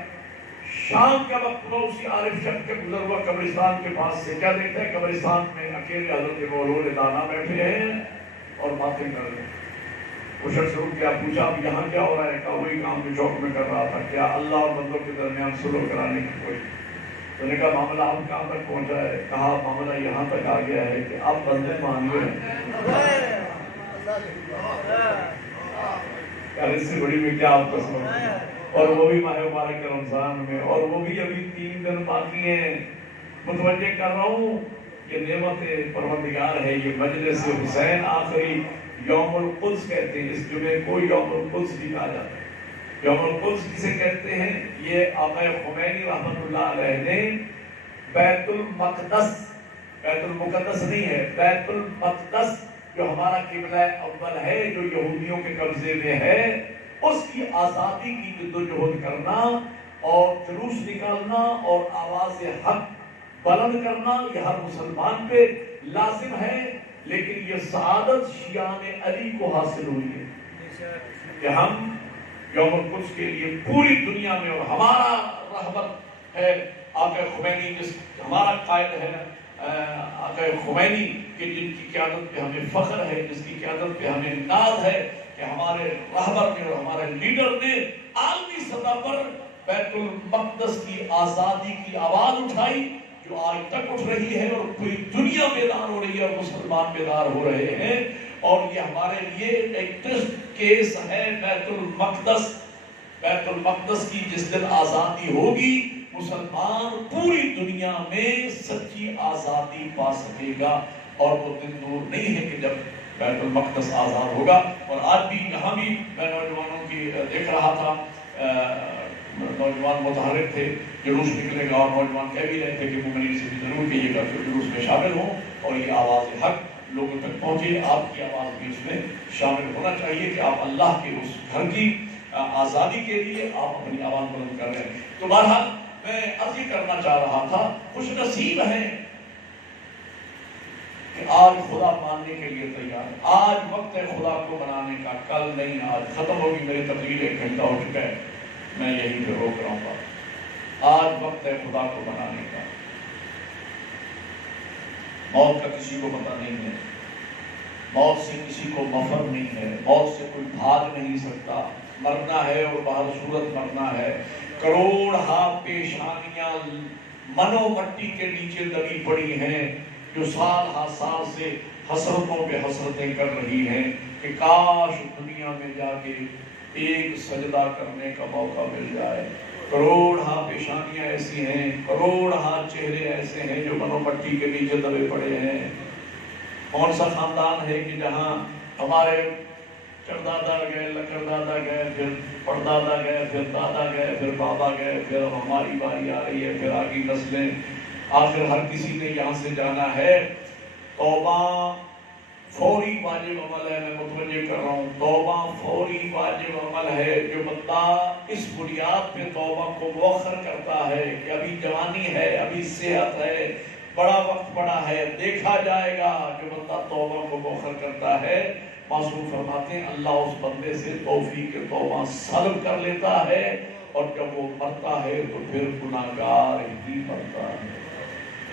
شام کا وقت ہوا، اسی عارف شخص کے گزر ہوا قبرستان کے پاس سے، کیا دیکھتا ہے؟ قبرستان میں اکیلے حضرت بہلول دانا بیٹھے ہیں اور باتیں کر رہے ہیں۔ وہ شخص رک گیا، پوچھا اب یہاں کیا ہو رہا ہے؟ کہا وہی کام جو چوک میں کر رہا تھا، کیا اللہ اور بندوں کے درمیان سلوک کرانے کی کوشش۔ تو نے کہا معاملہ اب کہاں تک پہنچا ہے؟ کہا معاملہ یہاں تک آ گیا ہے کہ اب بندے مان گئے، اس سے بڑی میں کیا آپ کو سمجھتے ہیں؟ اور وہ بھی ماہ مبارک رمضان میں، اور وہ بھی ابھی 3 دن باقی ہیں۔ متوجہ کر رہا ہوں کہ نعمت پروردگار ہے، یہ مجلس حسین آخری یوم القدس کہتے ہیں، اس جمعے کو یوم القدس بھی کہا جاتا ہے۔ یوم القدس کسے کہتے ہیں؟ یہ آقا خمینی رحمۃ اللہ علیہ نے بیت المقدس، بیت المقدس نہیں ہے، بیت المقدس جو ہمارا قبلہ اول ہے، جو یہودیوں کے قبضے میں ہے، اس کی آزادی کی جدوجہد کرنا اور جلوس نکالنا اور آواز حق بلند کرنا یہ ہر مسلمان پہ لازم ہے، لیکن یہ سعادت شیعان علی کو حاصل ہوئی ہے کہ ہم یوم القدس کے لیے پوری دنیا میں، اور ہمارا رہبر ہے آقا خمینی، جس ہمارا قائد ہے آقا خمینی، کہ جن کی قیادت پہ ہمیں فخر ہے، جس کی قیادت پہ ہمیں ناز ہے، کہ ہمارے رہبر نے اور ہمارے لیڈر نے عالمی سطح پر بیت المقدس کی آزادی کی آواز اٹھائی جو آج تک اٹھ رہی ہے اور پوری دنیا بیدار ہو رہی ہے اور مسلمان بیدار ہو رہے ہیں. اور یہ ہمارے لیے ایک ٹیسٹ کیس ہے. بیت المقدس کی جس دن آزادی ہوگی مسلمان پوری دنیا میں سچی آزادی پا سکے گا اور وہ دن دور نہیں ہے کہ جب بیت المقدس آزاد ہوگا. اور آج بھی یہاں بھی میں نوجوانوں کی دیکھ رہا تھا, نوجوان متحرک تھے, جلوس نکلے گا اور نوجوان کہہ بھی رہے تھے کہ مومنین سے بھی ضرور کہیے گا کہ جلوس میں شامل ہوں اور یہ آواز حق لوگوں تک پہنچے. آپ کی آواز بھی اس میں شامل ہونا چاہیے کہ آپ اللہ کے اس گھر کی آزادی کے لیے آپ اپنی آواز بلند کر رہے ہیں. تو بہرحال میں عرض یہ کرنا چاہ رہا تھا, خوش نصیب ہیں کہ آج خدا ماننے کے لیے تیار ہے. آج وقت ہے خدا کو بنانے کا, کل نہیں, آج ختم ہوگی. میری تقریر 1 گھنٹہ ہو چکا ہے, میں یہیں پہ روک رہا ہوں. آج وقت ہے خدا کو بنانے کا. موت کا کسی کو پتہ نہیں ہے, موت سے کسی کو مفر نہیں ہے, موت سے کوئی بھاگ نہیں سکتا. مرنا ہے اور بہر صورت مرنا ہے. کروڑ ہاتھ پیشانیاں منو مٹی کے نیچے دبی پڑی ہیں جو سال ہر سال سے حسرتوں پہ حسرتیں کر رہی ہیں کہ کاش دنیا میں جا کے ایک سجدہ کرنے کا موقع مل جائے. کروڑ ہاں پیشانیاں ایسی ہیں, کروڑ ہاں چہرے ایسے ہیں جو منو مٹی کے نیچے دبے پڑے ہیں. کون سا خاندان ہے کہ جہاں ہمارے چردادا گئے, لکڑدادا گئے, پھر پردادا گئے, پھر دادا گئے, پھر بابا گئے, پھر ہماری باری آ رہی ہے, پھر آگے نسلیں, آخر ہر کسی نے یہاں سے جانا ہے. توبہ فوری واجب عمل ہے. میں متوجہ کر رہا ہوں, توبہ فوری واجب عمل ہے. جو بندہ اس بنیاد پہ توبہ کو مؤخر کرتا ہے کہ ابھی جوانی ہے, ابھی صحت ہے, بڑا وقت پڑا ہے, دیکھا جائے گا. جو بندہ توبہ کو مؤخر کرتا ہے, معصوم فرماتے ہیں اللہ اس بندے سے توفیق توبہ سلب کر لیتا ہے, اور جب وہ مرتا ہے تو پھر گناہگار ہی مرتا ہے.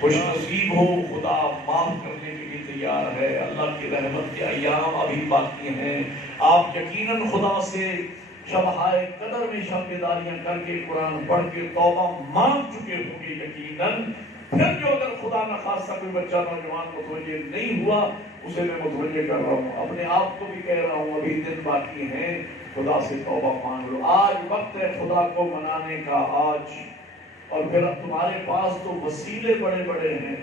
خوش نصیب ہو, خدا معاف کرنے کے لیے تیار ہے. اللہ کی رحمت کے ایام ابھی باقی ہیں. آپ یقیناً خدا سے شبہائے قدر میں شب بیداریاں کر کے قرآن پڑھ کے توبہ مانگ چکے ہوں گے یقیناً. پھر جو اگر خدا نہ خاصہ کوئی بچہ نوجوان متوجہ نہیں ہوا, اسے میں متوجہ کر رہا ہوں, اپنے آپ کو بھی کہہ رہا ہوں ابھی دن باقی ہیں, خدا سے توبہ مانگ لو. آج وقت ہے خدا کو منانے کا. آج اور پھر اب تمہارے پاس تو وسیلے بڑے بڑے ہیں.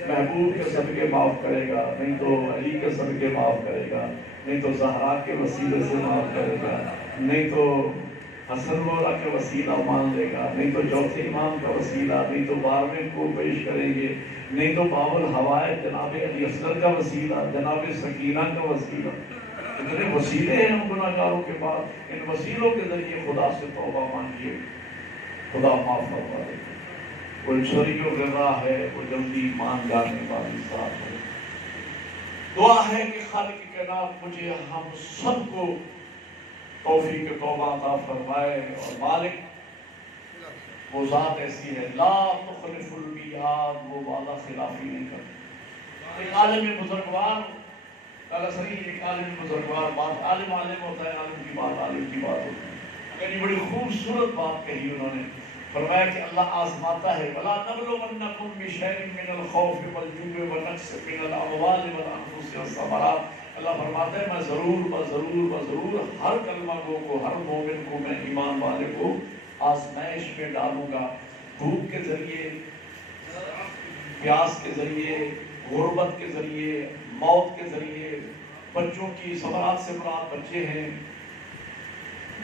محبوب کے صدقے معاف کرے گا, نہیں تو علی کے صدقے معاف کرے گا, نہیں تو زہرا کے وسیلے سے معاف کرے گا, نہیں تو حسن مولا کے وسیلہ مان لے گا, نہیں تو چوتھے امام کا وسیلہ, نہیں تو 12ویں کو پیش کریں گے, نہیں تو بابل ہوائے جناب علی اصغر کا وسیلہ, جناب سکینہ کا وسیلہ. اتنے وسیلے ہیں ہم گناہگاروں کے پاس. ان وسیلوں کے ذریعے خدا سے توبہ مانگیے, خدا معاف فرما دے. کوئی شریک و راہ ہے وہ جلدی مان جانے والی ذات ہے. دعا ہے کہ خالق کائنات مجھے ہم سب کو توفیق توبہ عطا فرمائے. اور مالک وہ ذات ایسی ہے لا تخلف المیعاد, وہ وعدہ خلافی نہیں کرتی. ایک عالم بزرگوار ایک عالم بزرگوار بات, عالم ہوتا ہے, عالم کی بات عالم کی بات ہوتی ہے. یعنی بڑی خوبصورت بات کہی انہوں نے. فرمایا کہ اللہ آزماتا ہے وَلَا نَبْلُوَنَّكُمْ بِشَيْءٍ مِّنَ الْخَوْفِ وَالْجُوعِ وَنَقْصٍ مِّنَ الْأَمْوَالِ وَالْأَنفُسِ وَالثَّمَرَاتِ. اللہ فرماتا ہے میں ضرور ہر کلمہ گو کو, ہر مومن کو, میں ایمان والے کو آزمائش میں ڈالوں گا. بھوک کے ذریعے, پیاس کے ذریعے, غربت کے ذریعے, موت کے ذریعے, بچوں کی ثمرات سے مراد بچے ہیں,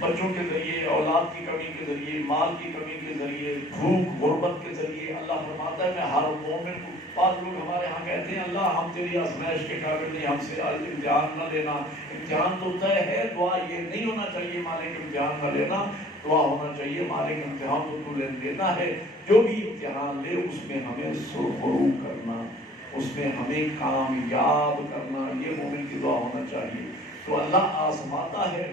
بچوں کے ذریعے, اولاد کی کمی کے ذریعے, مال کی کمی کے ذریعے, بھوک غربت کے ذریعے. اللہ فرماتا ہے میں ہر مومن کو. بعض لوگ ہمارے ہاں کہتے ہیں اللہ ہم تیری آزمائش کے قابل نہیں, ہم سے امتحان نہ لینا. امتحان تو طے ہے, دعا یہ نہیں ہونا چاہیے مالک امتحان نہ لینا, دعا ہونا چاہیے مالک امتحان تو لینا ہے. جو بھی امتحان لے اس میں ہمیں سرخرو کرنا, اس میں ہمیں کامیاب کرنا, یہ مومن کی دعا ہونا چاہیے. تو اللہ آزماتا ہے,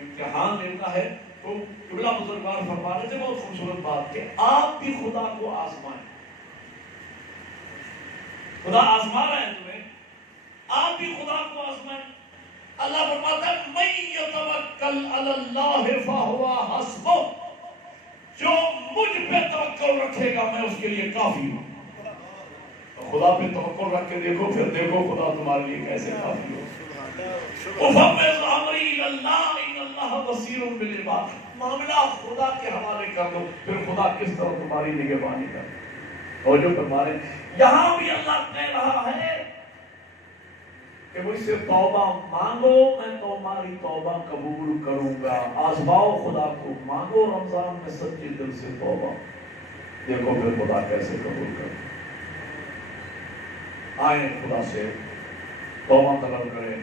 امتحان لیتا ہے. تو قبلہ بزرگوار فرما رہے تھے بہت خوبصورت بات کہ آپ بھی خدا کو آزمائیں. خدا آزما رہا ہے تمہیں, آپ بھی خدا کو آزمائیں. اللہ فرماتا ہے من یتوکل علی اللہ فہو حسبہ، جو مجھ پہ توکل رکھے گا میں اس کے لیے کافی ہوں. خدا پہ توکل رکھ کے دیکھو، پھر دیکھو خدا تمہارے لیے کیسے کافی ہو. وَفَوِّضْ أَمْرِي إِلَى اللَّهِ إِنَّ اللَّهَ بَصِيرٌ بِالْعِبَادِ، معاملہ خدا کے حوالے کر دو، پھر خدا کس طرح تمہاری نگہبانی کرے. اور جو فرما رہے یہاں بھی اللہ کہہ رہا ہے کہ مجھ سے توبہ مانگو، میں تمہاری توبہ قبول کروں گا. آزماؤ خدا کو، مانگو رمضان میں سچے دل سے توبہ، دیکھو پھر خدا کیسے قبول کرے. آئیں خدا سے توبہ طلب کریں.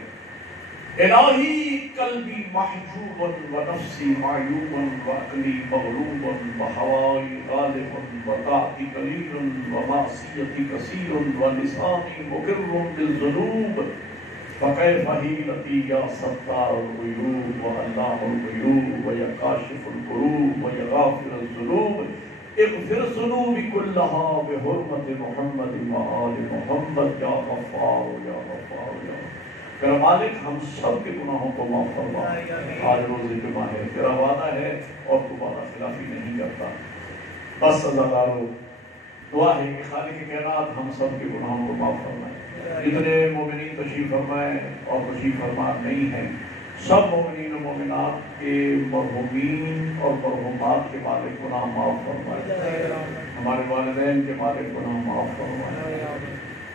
الہی قلبی محجوب و نفسی معیوب و عقلی مغلوب و ہوائی غالب و طاعتی قلیل و معصیتی کثیر و لسانی مقر بالذنوب فکیف حیلتی یا ستار الغیوب و علام الغیوب و یا کاشف الکروب و یا غافر الذنوب اغفر ذنوبی کلہا بحرمت محمد و آل محمد یا غفار یا غفار یا میرا مالک ہم سب کے گناہوں کو معاف فرما. آج روز جمعہ ہے، تیرا وعدہ ہے اور تمہارا خلافی نہیں کرتا. بس عزیزانو دعا ہے کہ خالق کائنات ہم سب کے گناہوں کو معاف فرمائے. جتنے مومنین تشریف فرمائے اور تشریف فرما نہیں ہیں، سب مومنین و مومنات کے مرحومین اور مرحومات کے مالک گناہ معاف فرمائے. ہمارے والدین کے مالک گناہ معاف فرمائے.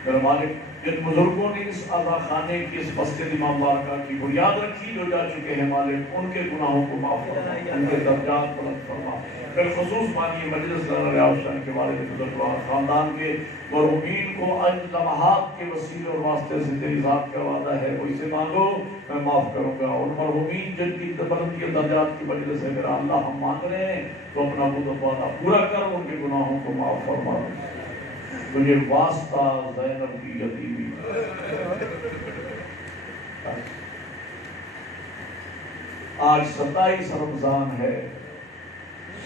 میرا مالک جن بزرگوں نے اس آزا خانے کی اس مسجد امام بارکہ کی بنیاد رکھی جو جا چکے ہیں مالک ان کے گناہوں کو معاف فرما، ان کے درجات بلند فرما. بالخصوص مانی مجلس ریاض شاہ کے والد بزرگوار خاندان کے مرحومین کو ان لمحات کے وسیلے اور واسطے سے تیری ذات کا وعدہ ہے وہی سے مانگو میں معاف کروں گا. ان مرحومین جن کی بلندی اور درجات کی مجلس ہے میرا اللہ ہم مانگ رہے ہیں تو اپنا وعدہ پورا کر، ان کے گناہوں کو معاف فرما. مجھے واسطہ زینب کی یتیمی آج 27 رمضان ہے،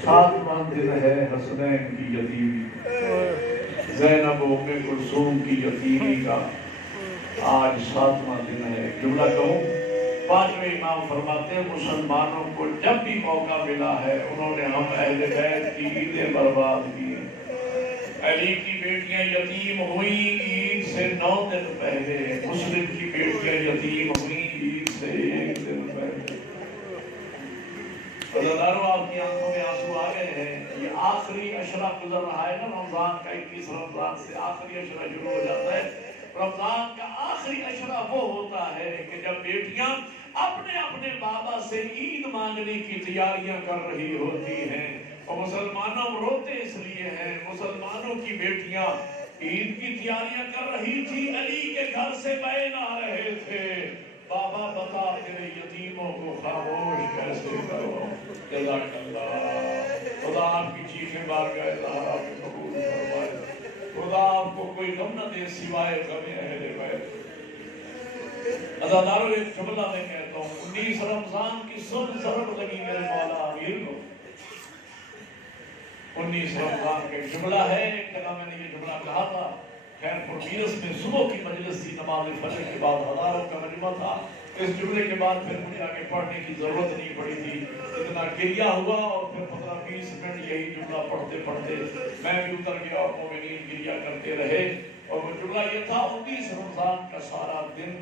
7واں دن ہے حسنین کی یتیمی، زینب ام کلثوم کی یتیمی کا آج 7واں دن ہے. جملہ کہوں، 5ویں امام فرماتے ہیں مسلمانوں کو جب بھی موقع ملا ہے انہوں نے ہم اہل بیت کی عیدیں برباد کی. علی کی بیٹیاں یتیم ہوئیں عید سے 9 دن پہلے، مسلم کی بیٹیاں یتیم ہوئیں عید سے 1 دن پہلے. عزیزانو آپ کی آنکھوں میں آنسو آ گئے ہیں. یہ آخری عشرہ گزر رہا ہے نا رمضان کا، 21 رمضان سے آخری عشرہ شروع ہو جاتا ہے. رمضان کا آخری عشرہ وہ ہوتا ہے کہ جب بیٹیاں اپنے اپنے بابا سے عید مانگنے کی تیاریاں کر رہی ہوتی ہیں. اور مسلمانوں روتے اس لیے ہیں، مسلمانوں کی بیٹیاں عید کی تیاریاں کر رہی تھی، علی کے گھر سے بین آ رہے تھے، بابا بتا تیرے یتیموں کو خاموش کیسے کرو. جزاک اللہ. خدا آپ کی چیخیں بارگاہ زہرا کو قبول فرمائے. خدا آپ کو کوئی غم نہ دے سوائے غم اہل بیت. عزیزانو ایک جملہ میں کہتا ہوں، 19 رمضان کی سن ضرب لگی میرے مولا امیر کو. 19 رمضان کا جملہ ہے، کہنا میں نے یہ جملہ کہا تھا خیر پرمیرس میں صبح کی مجلس تھی، نماز فجر کے بعد ہزاروں کا مجمع تھا. اس جملے کے بعد پھر مجھے آگے پڑھنے کی ضرورت نہیں پڑی تھی، اتنا گریہ ہوا اور پھر 15-20 منٹ یہی جملہ پڑھتے پڑھتے میں بھی اتر گیا اور مومنین گریہ کرتے رہے. اور وہ جملہ یہ تھا 19 رمضان کا سارا دن،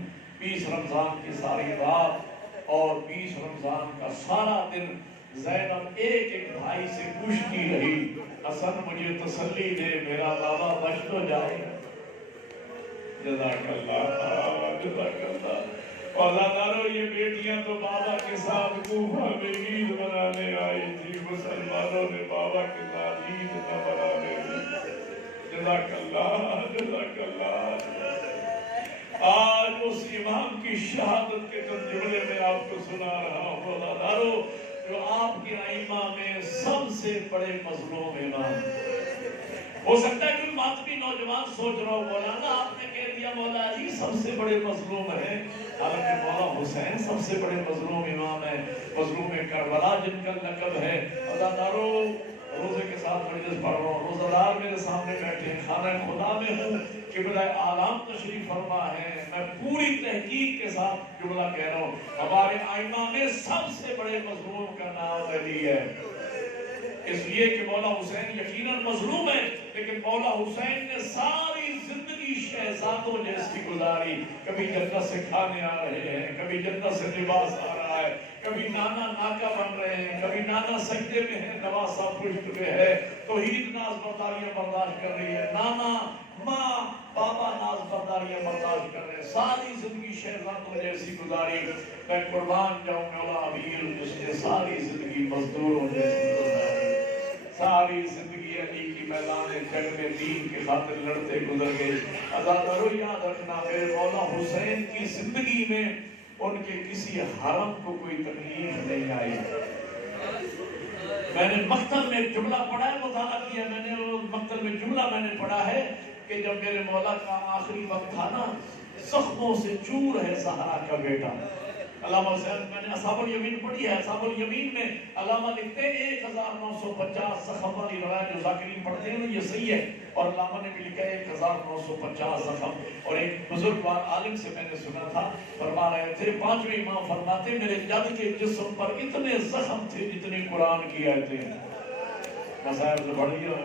20 رمضان کی ساری رات اور 20 رمضان کا سارا دن زینب ایک بھائی سے پوچھتی رہی، حسن مجھے تسلی دے میرا بابا بچ تو جائے. جزاک اللہ، جزاک اللہ. اولادارو یہ بیٹیاں تو بابا کے ساتھ کوفہ میں عید منانے آئی تھی، مسلمانوں نے بابا کے ساتھ عید نہ منانے دی. جزاک اللہ، جزاک اللہ. آج اس امام کی شہادت کے جملے میں آپ کو سنا رہا ہوں اولادارو، جو آپ کے ائمہ میں سب سے بڑے مظلوم امام. ہو سکتا ہے کہ ماتمی نوجوان سوچ رہا ہو مولانا آپ نے کہہ دیا مولا علی سب سے بڑے مظلوم ہیں، حالانکہ مولا حسین سب سے بڑے مظلوم امام ہیں، مظلوم کربلا جن کا لقب ہے. عزیزانو روزے کے ساتھ مجلس پڑھ رہا ہوں، روزہ دار میرے سامنے بیٹھے ہیں، خانہ خدا میں ہوں، قبلہ عالم تشریف فرما ہے، میں پوری تحقیق کے ساتھ جملہ کہہ رہا ہوں، ہمارے ائمہ میں سب سے بڑے مظلوم کا نام علی ہے، اس لیے کہ مولا حسین یقیناً مظلوم ہے، لیکن مولا حسین نے ساری زندگی شہزادوں جیسی گزاری، کبھی جنت سے کھانے آ رہے ہیں، کبھی جنت سے لباس آ رہا ہے، کبھی نانا ناکا بن رہے ہیں، کبھی نانا سجدے میں ہے، نواسا پشت میں ہے، توحید ناز برداریاں برداشت کر رہی ہے، نانا ماں بابا ناز برداریاں برداشت کر رہے ہیں، ساری زندگی شہزادوں جیسی گزاری، میں قربان جاؤں مولا امیر جس نے ساری زندگی مزدوروں جیسی گزاری، ساری زندگی علی کی میدان جنگ میں دین کی خاطر لڑتے گزر گئے۔ عزادارو یاد رکھنا میرے مولا حسین کی زندگی میں ان کے کسی حرم کو کوئی تکلیف نہیں آئی۔ میں نے مقتل میں جملہ پڑھا ہے، مطالعہ کیا میں نے، مقتل میں جملہ میں نے پڑھا ہے کہ جب میرے مولا کا آخری وقت تھا نا، زخموں سے چور ہے زہرا کا بیٹا۔ علامہ حسین میں نے اصحاب الیمین پڑھی ہے، اصحاب الیمین میں علامہ لکھتے ہیں 1950 زخم والی روایت جو ذاکرین پڑھتے ہیں یہ صحیح ہے، اور علامہ نے بھی لکھا ہے 1950 زخم، اور ایک بزرگوار عالم سے میں نے سنا تھا، فرما رہے تھے پانچویں امام فرماتے میرے جد کے جسم پر اتنے زخم تھے جتنے قرآن کی آیتیں، مسائل سے بڑھ گیا،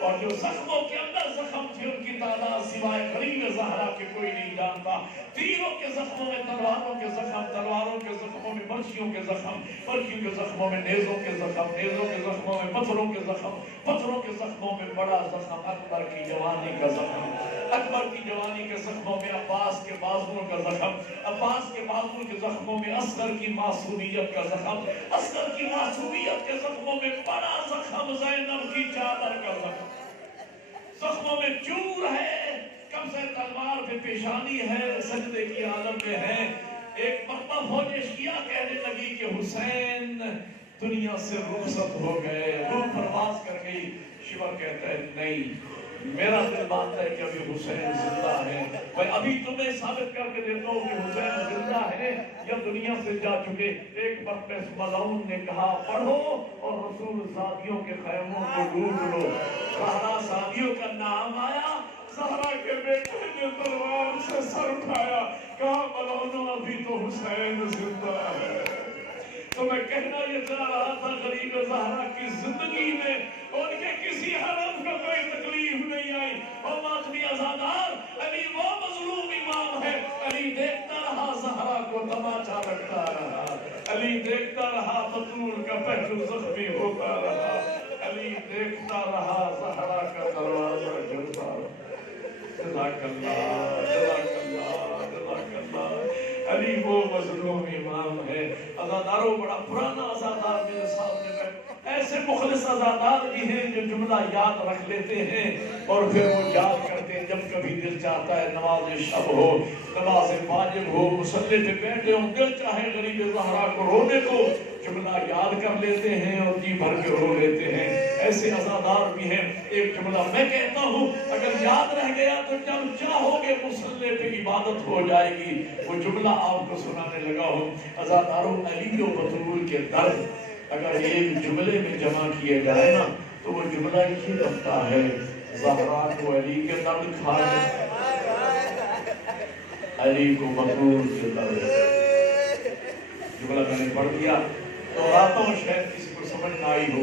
اور جو زخموں کے اندر زخم تھے ان کی تعداد سوائے غریب زہرا کے کوئی نہیں جانتا، تیروں کے زخموں میں تلواروں کے زخم، تلواروں کے زخموں میں برچھیوں کے زخم، برچھیوں کے زخموں میں نیزوں کے زخم، نیزوں کے زخموں میں پتھروں کے زخم، پتھروں کے زخموں میں بڑا زخم اکبر کی جوانی کا زخم، اکبر کی جوانی کے زخموں میں عباس کے بازوؤں کا زخم، عباس کے بازوؤں کے زخموں میں اصغر کی معصومیت کا زخم، اصغر کی معصومیت کے زخموں میں بڑا زخم زینب کی چادر کا زخم، زخموں میں چور ہے، قبضہ تلوار پہ پیشانی ہے، سجدے کی عالم میں ہے۔ ایک مرتبہ فوج شیعہ کہنے لگی کہ حسین دنیا سے رخصت ہو گئے، روح پرواز کر گئی، شیعہ کہتا ہے نہیں، میرا دل مانتا ہے کہ ابھی حسین زندہ ہے، میں ابھی تمہیں ثابت کر کے دیتا ہوں کہ حسین زندہ ہے یا دنیا سے جا چکے۔ ایک وقت میں ملعون نے کہا پڑھو اور رسول زادیوں کے خیموں کو ڈھونڈ لو، زہرا زادیوں کا نام آیا، زہرا کے بیٹے نے تلوار سے سر اٹھایا، کہا ملعونوں ابھی تو حسین زندہ ہے۔ تو میں کہنا یہ چاہ رہا تھا غریب زہرا کی زندگی میں ان کے کسی حرم کو کوئی تکلیف نہیں آئی، اور ماتمی عزادار علی وہ مظلوم امام ہے، علی دیکھتا رہا زہرا کو تماچا رکھتا رہا، علی دیکھتا رہا بطول کا پہلو زخمی ہوتا رہا، علی دیکھتا رہا زہرا کا دروازہ جلتا رہا۔ جزاک اللہ، جزاک اللہ، جزاک اللہ، علی وہ مظلوم امام ہے۔ عزاداروں بڑا پرانا عزادار میرے سامنے میں، ایسے مخلص عزادار بھی ہیں جو جملہ یاد رکھ لیتے ہیں اور پھر وہ یاد کرتے ہیں جب کبھی دل چاہتا ہے نماز شب ہو، نماز واجب ہو، مصلی پہ بیٹھے ہوں، دل چاہے غریب زہرا کو رونے کو، جملہ یاد کر لیتے ہیں اور جی بھر کے رو لیتے ہیں۔ ایسے عزادار بھی ہیں۔ ایک جملہ میں کہتا ہوں اگر یاد رہ گیا تو جب چاہو گے مصلی پہ عبادت ہو جائے گی، وہ جملہ آپ کو سنانے لگا ہوں۔ عزاداروں علی و بطول کے درد اگر ایک جملے میں جمع کیے جائے نا تو وہ جملہ یہ لگتا ہے، زہرا کو علی کے درد کھائے، علی کو بطول کے درد۔ جملہ میں نے پڑھ دیا تو راتوں شاید کسی کو سمجھ نہ آئی ہو۔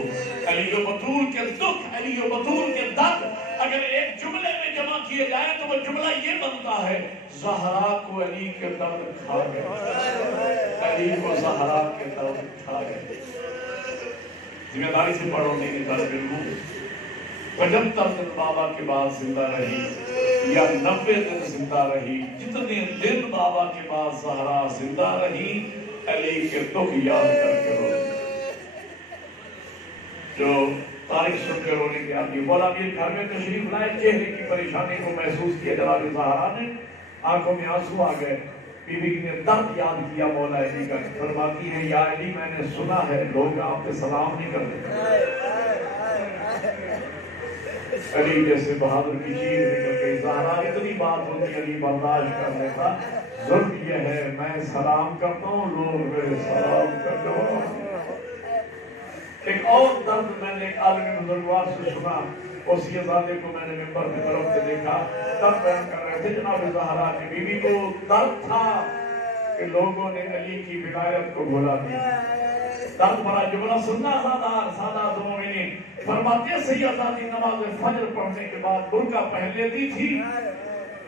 علی و بطول کے دکھ، علی و بطول کے درد اگر ایک جملے میں جمع کیے جائے تو وہ جملہ یہ بنتا ہے، زہرا کو علی کے درد کھا گئے، علی کو زہرا کے درد کھا گئے۔ ذمہ داری سے پڑھو نہیں طالب علم، 75 دن بابا کے بعد زندہ رہی یا 90 دن زندہ رہی، جتنے دن بابا کے بعد زہرا زندہ رہی، علی کے دکھ یاد کر کے روئی۔ جو تاریخ سن کے رونے کے آدمی مولا امیر گھر میں تشریف لائے، چہرے کی پریشانی کو محسوس کیا جلال زہرا نے، آنکھوں میں آنسو آ گئے، بی بی نے درد یاد کیا مولا علی کا، فرماتی ہے یا علی میں نے سنا ہے لوگ آپ پہ سلام نہیں کرتے۔ علی جیسے بہادر کی چیز نکل گئی، زہرا اتنی بات ہوتی علی برداشت کر لیتا، ظلم یہ ہے میں سلام کرتا ہوں لوگ میرے سلام کرتے ہوں۔ ایک اور درد میں نے ایک عالمی بزرگوار سے سنا، اس شہزادے کو میں نے ممبر کی طرف سے دیکھا، درد بیان کر رہے تھے جناب زہرا کی بیوی کو درد تھا کہ لوگوں نے علی کی ولایت کو بھولا دیا۔ درد بھرا جملہ سننا سادات مومنین فرماتے ہیں سیدہ نماز فجر پڑھنے کے بعد برقع پہن لیتی تھی،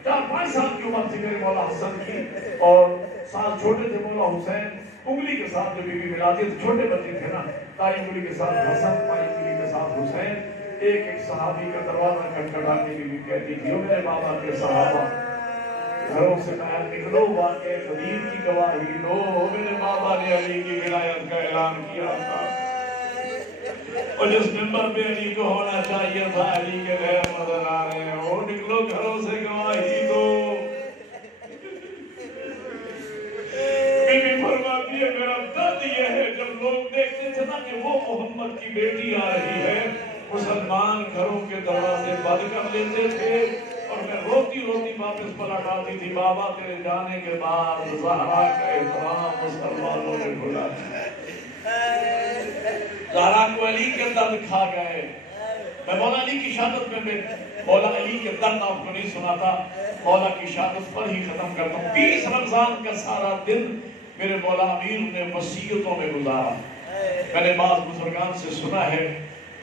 4-5 سال کی عمر تھی میرے مولا حسن کی، اور سال چھوٹے تھے مولا حسین، انگلی کے ساتھ جو بیوی ملاتی تھی، چھوٹے بچے تھے نا، تائی انگلی کے ساتھ حسن، پائی انگلی کے ساتھ حسین، ایک صحابی کا دروازہ کھٹکھٹانے کی بھی کہتی تھی، میرے بابا کے صحابہ گھروں سے باہر نکلو، واقعہ قدیر کی گواہی دو، میرے بابا نے علی کی ولایت کا اعلان کیا تھا، اور جس ممبر پہ علی کو ہونا چاہیے تھا علی کے غیر نظر آ رہے ہیں، وہ نکلو گھروں سے گواہی دو۔ بی بی فرماتی ہے میرا درد یہ ہے جب لوگ دیکھتے تھے نا کہ وہ محمد کی بیٹی آ رہی ہے، مسلمان گھروں کے دروازے بند کر لیتے تھے، اور میں روتی روتی واپس پلٹ آتی تھی، بابا تیرے جانے کے بعد زہرا کا احترام مسلمانوں نے بھولا، زہرا کو علی کے درد کھا گئے۔ میں مولا علی کی شہادت میں مولا علی کے درد آپ کو نہیں سناتا، مولا کی شہادت پر ہی ختم کرتا ہوں۔ 20 رمضان کا سارا دن میرے مولا امیر نے وصیتوں میں گزارا۔ میں نے بعض بزرگان سے سنا ہے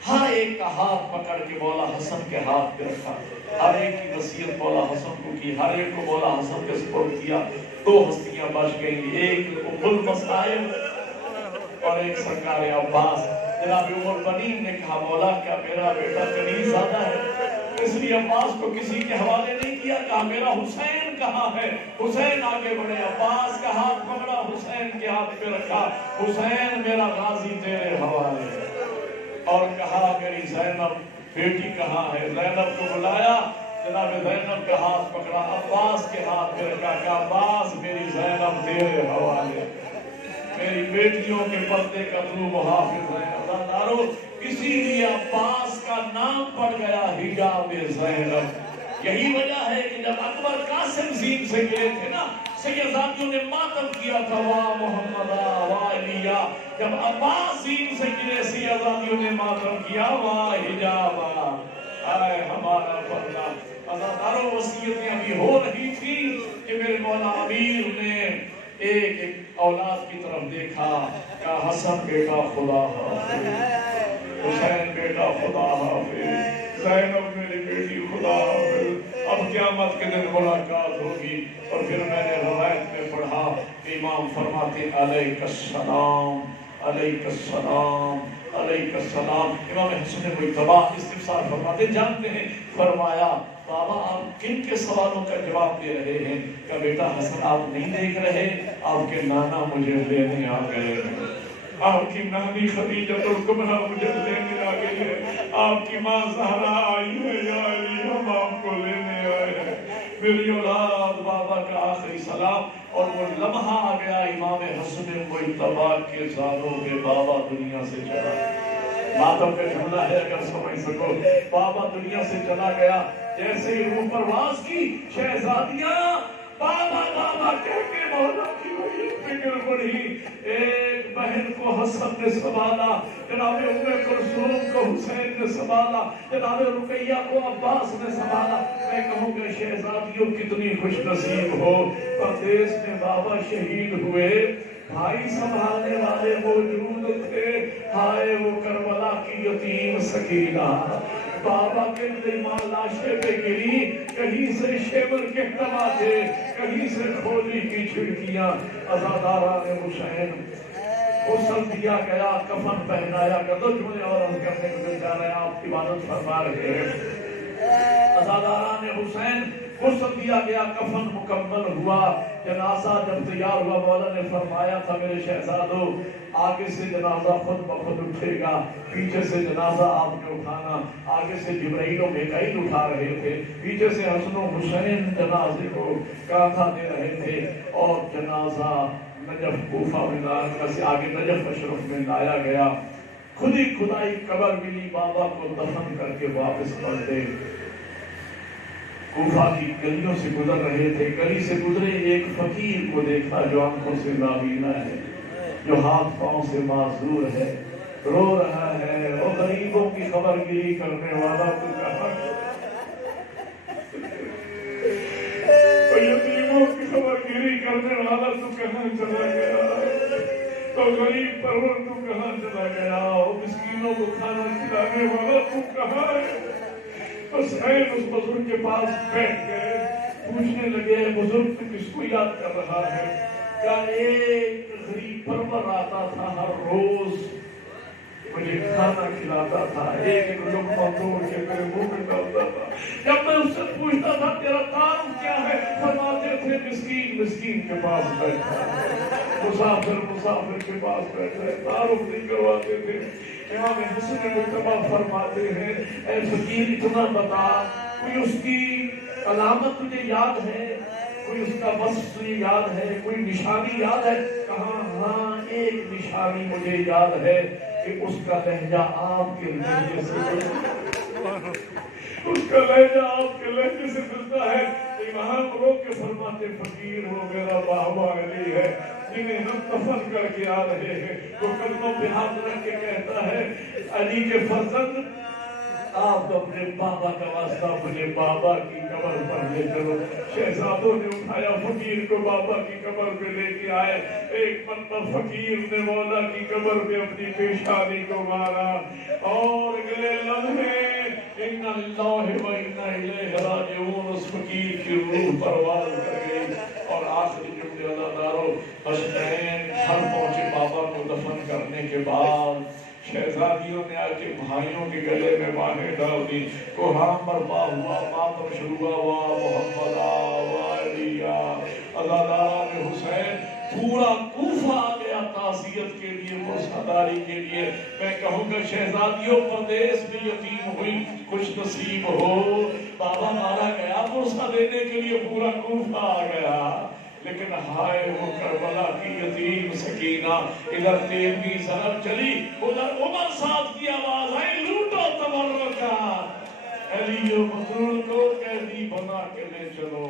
ہر ایک کا ہاتھ پکڑ کے مولا حسن کے ہاتھ پہ رکھا، ہر ایک کی وصیت مولا حسن کو کی، ہر ایک کو مولا حسن کے سپرد کیا۔ 2 ہستیاں بچ گئیں، ایک ام المصائب اور ایک سرکار عباس۔ جناب عمر بنین نے کہا مولا کیا میرا بیٹا کنیز زیادہ ہے؟ اس لیے عباس کو کسی کے حوالے نہیں کیا، کہا میرا حسین کہاں ہے؟ حسین آگے بڑھے، عباس کا ہاتھ پکڑا، حسین کے ہاتھ پہ رکھا، حسین میرا غازی تیرے حوالے ہے، اور کہا میری زینب بیٹی کہاں ہے؟ زینب کو بلایا، جناب زینب کا ہاتھ پکڑا، عباس کے ہاتھ پہ رکھا، کہا عباس میری زینب تیرے حوالے، میری بیٹیوں کے پردے کا تو محافظ ہے۔ عزادارو اسی لیے عباس کا نام پڑ گیا حجاب زینب۔ یہی وجہ ہے کہ جب اکبر قاسم زین سے گئے تھے نا، سیدزادیوں نے ماتم کیا تھا، واہ محمدہ واہ علیہ۔ جب عباس زین سے گرے سیدزادیوں نے ماتم کیا، واہ حجابہ، اے ہمارا پردہ۔ عزادارو وصیتیں ابھی ہو رہی تھی کہ میرے مولا امیر نے ایک اولاد کی طرف دیکھا، کہا حسن بیٹا خدا حافظ، حسین بیٹا خدا حافظ، زینب میری بیٹی خدا حافظ، اب قیامت کے دن ملاقات ہوگی۔ اور پھر میں نے روایت میں پڑھا کہ امام فرماتے علیک السلام علیک السلام علیک السلام۔ امام حسن مجتبی استفسار فرماتے جانتے ہیں، فرمایا بابا آپ کن کے سوالوں کا جواب دے رہے ہیں؟ کہ بیٹا حسن آپ نہیں دیکھ رہے، آپ کے نانا مجھے لینے آ گئے ہیں، آپ کی نانی خدیجہ الکبریٰ مجھے لینے آ گئی ہے، آپ کی ماں زہرا آئی ہے، یا علی ہم آپ کو لینے آئے ہیں، میری اولاد بابا کا آخری سلام۔ اور وہ لمحہ آ گیا امام حسن مجتبی کے سالوں کے بابا دنیا سے چلا، ماتم کا جملہ ہے اگر سمجھ سکو، بابا دنیا سے چلا گیا۔ جیسے ہی روح پرواز کی، شہزادیاں بابا بابا کہہ کے مولا کی وہی فکر پڑی۔ ایک بہن کو حسن نے سنبھالا، جناب ام کلثوم کو حسین نے سنبھالا، جناب رقیہ کو عباس نے سنبھالا۔ میں کہوں گا شہزادیوں کتنی خوش نصیب ہو، پردیس میں بابا شہید ہوئے، بھائی سنبھالنے والے موجود تھے، ہائے وہ کربلا کی یتیم سکینہ، بابا کے ایمان لاشے پہ گری، کہیں سے شیور کے تماچے، کہیں سے کھولی کی چھڑکیاں۔ عزاداران حسین غسل دیا گیا، کفن پہنایا گیا، دو جملے اور عرض کرنے کو جا رہے ہیں، آپ عبادت فرما رہے ہیں۔ عزاداران حسین غسل دیا گیا، کفن مکمل ہوا، جنازہ جب تیار ہوا، مولا نے فرمایا تھا میرے شہزادو آگے سے جنازہ خود بخود اٹھے گا، پیچھے سے جنازہ آپ نے اٹھانا۔ آگے سے جبرائیل و میکائیل اٹھا رہے تھے، پیچھے سے حسن و حسین جنازے کو کاندھا دے رہے تھے، اور جنازہ نجف کوفہ میں سے آگے نجف اشرف میں لایا گیا۔ خودی خدائی قبر ملی، بابا کو دفن کر کے واپس پلٹے۔ کوفہ کی گلیوں سے گزر رہے تھے، گلی سے گزرے ایک فقیر کو دیکھا جو آنکھوں سے نابینا ہے، جو ہاتھ پاؤں سے معذور ہے۔ رو رہا ہے، وہ غریبوں کی خبر گیری کرنے والا تو کہاں، وہ یتیموں کی خبر گیری کرنے والا تو کہاں چلا گیا، تو غریب پرور تو کہاں چلا گیا، وہ مسکینوں کو کھانا کھلانے والا تو کہاں ہے؟ بس حسین اس بزرگ کے پاس بیٹھ گئے، پوچھنے لگے بزرگ تو کس کو یاد کر رہا ہے؟ کیا ایک غریب پرور آتا تھا ہر روز مجھے کھانا کھلاتا تھا، ایک لقمہ توڑ کے میرے منہ میں ڈالتا تھا، جب میں اس سے پوچھتا تھا تیرا تعارف کیا ہے، فرماتے تھے مسکین مسکین کے پاس بیٹھا ہے، مسافر مسافر کے پاس بیٹھا ہے، تعارف نہیں کرواتے تھے۔ امام حسن مجتبی فرماتے ہیں اے فقیر اتنا بتا، کوئی اس کی علامت تجھے یاد ہے، کوئی اس کا وصف تجھے یاد ہے، کوئی نشانی یاد ہے؟ کہا ہاں ایک نشانی مجھے یاد ہے کہ اس کا لہجہ آپ کے لہجے سے اس کا لہجہ آپ کے لہجے سے ملتا ہے۔ امام رو کے فرماتے فقیر وہ میرا بابا علی ہے جنہیں ہم دفن کر کے آ رہے ہیں، وہ قدموں پہ ہاتھ رکھ کے کہتا ہے علی کے فرزند آپ اپنے بابا کا واسطہ مجھے بابا کی قبر پر لے چلو۔ شہزادوں نے اٹھایا فقیر کو بابا کی قبر پہ لے کے آئے، ایک مرتبہ فقیر نے مولا کی قبر پہ اپنی پیشانی کو مارا اور اگلے لمحے اِنَّ اللَّهِ وَإِنَّ إِلَيْهِ رَاجِعُونَ اس فقیر کی روح پرواز کر گئی اور آخری جملے عزادارو حسنین گھر پہنچے بابا کو دفن کرنے کے بعد شہزادیوں نے آ کے بھائیوں کے گلے میں باہیں ڈال دی، کوہام برپا ہوا، ماتم شروع ہوا، محمد علیہ عزاداران حسین، پورا کوفہ آ گیا تعزیت کے لیے، مرساداری کے لیے۔ میں کہوں گا شہزادیوں پردیس میں یتیم ہوئی خوش نصیب ہو، بابا مارا گیا مرسا دینے کے لیے پورا کوفہ آ گیا، لیکن ہائے وہ کربلا کی یتیم سکینہ، ادھر 13ویں ضرب چلی، ادھر عمر صاحب کی آواز آئی لوٹو تبرکہ، علی و مسرور کو قیدی بنا کے لے چلو۔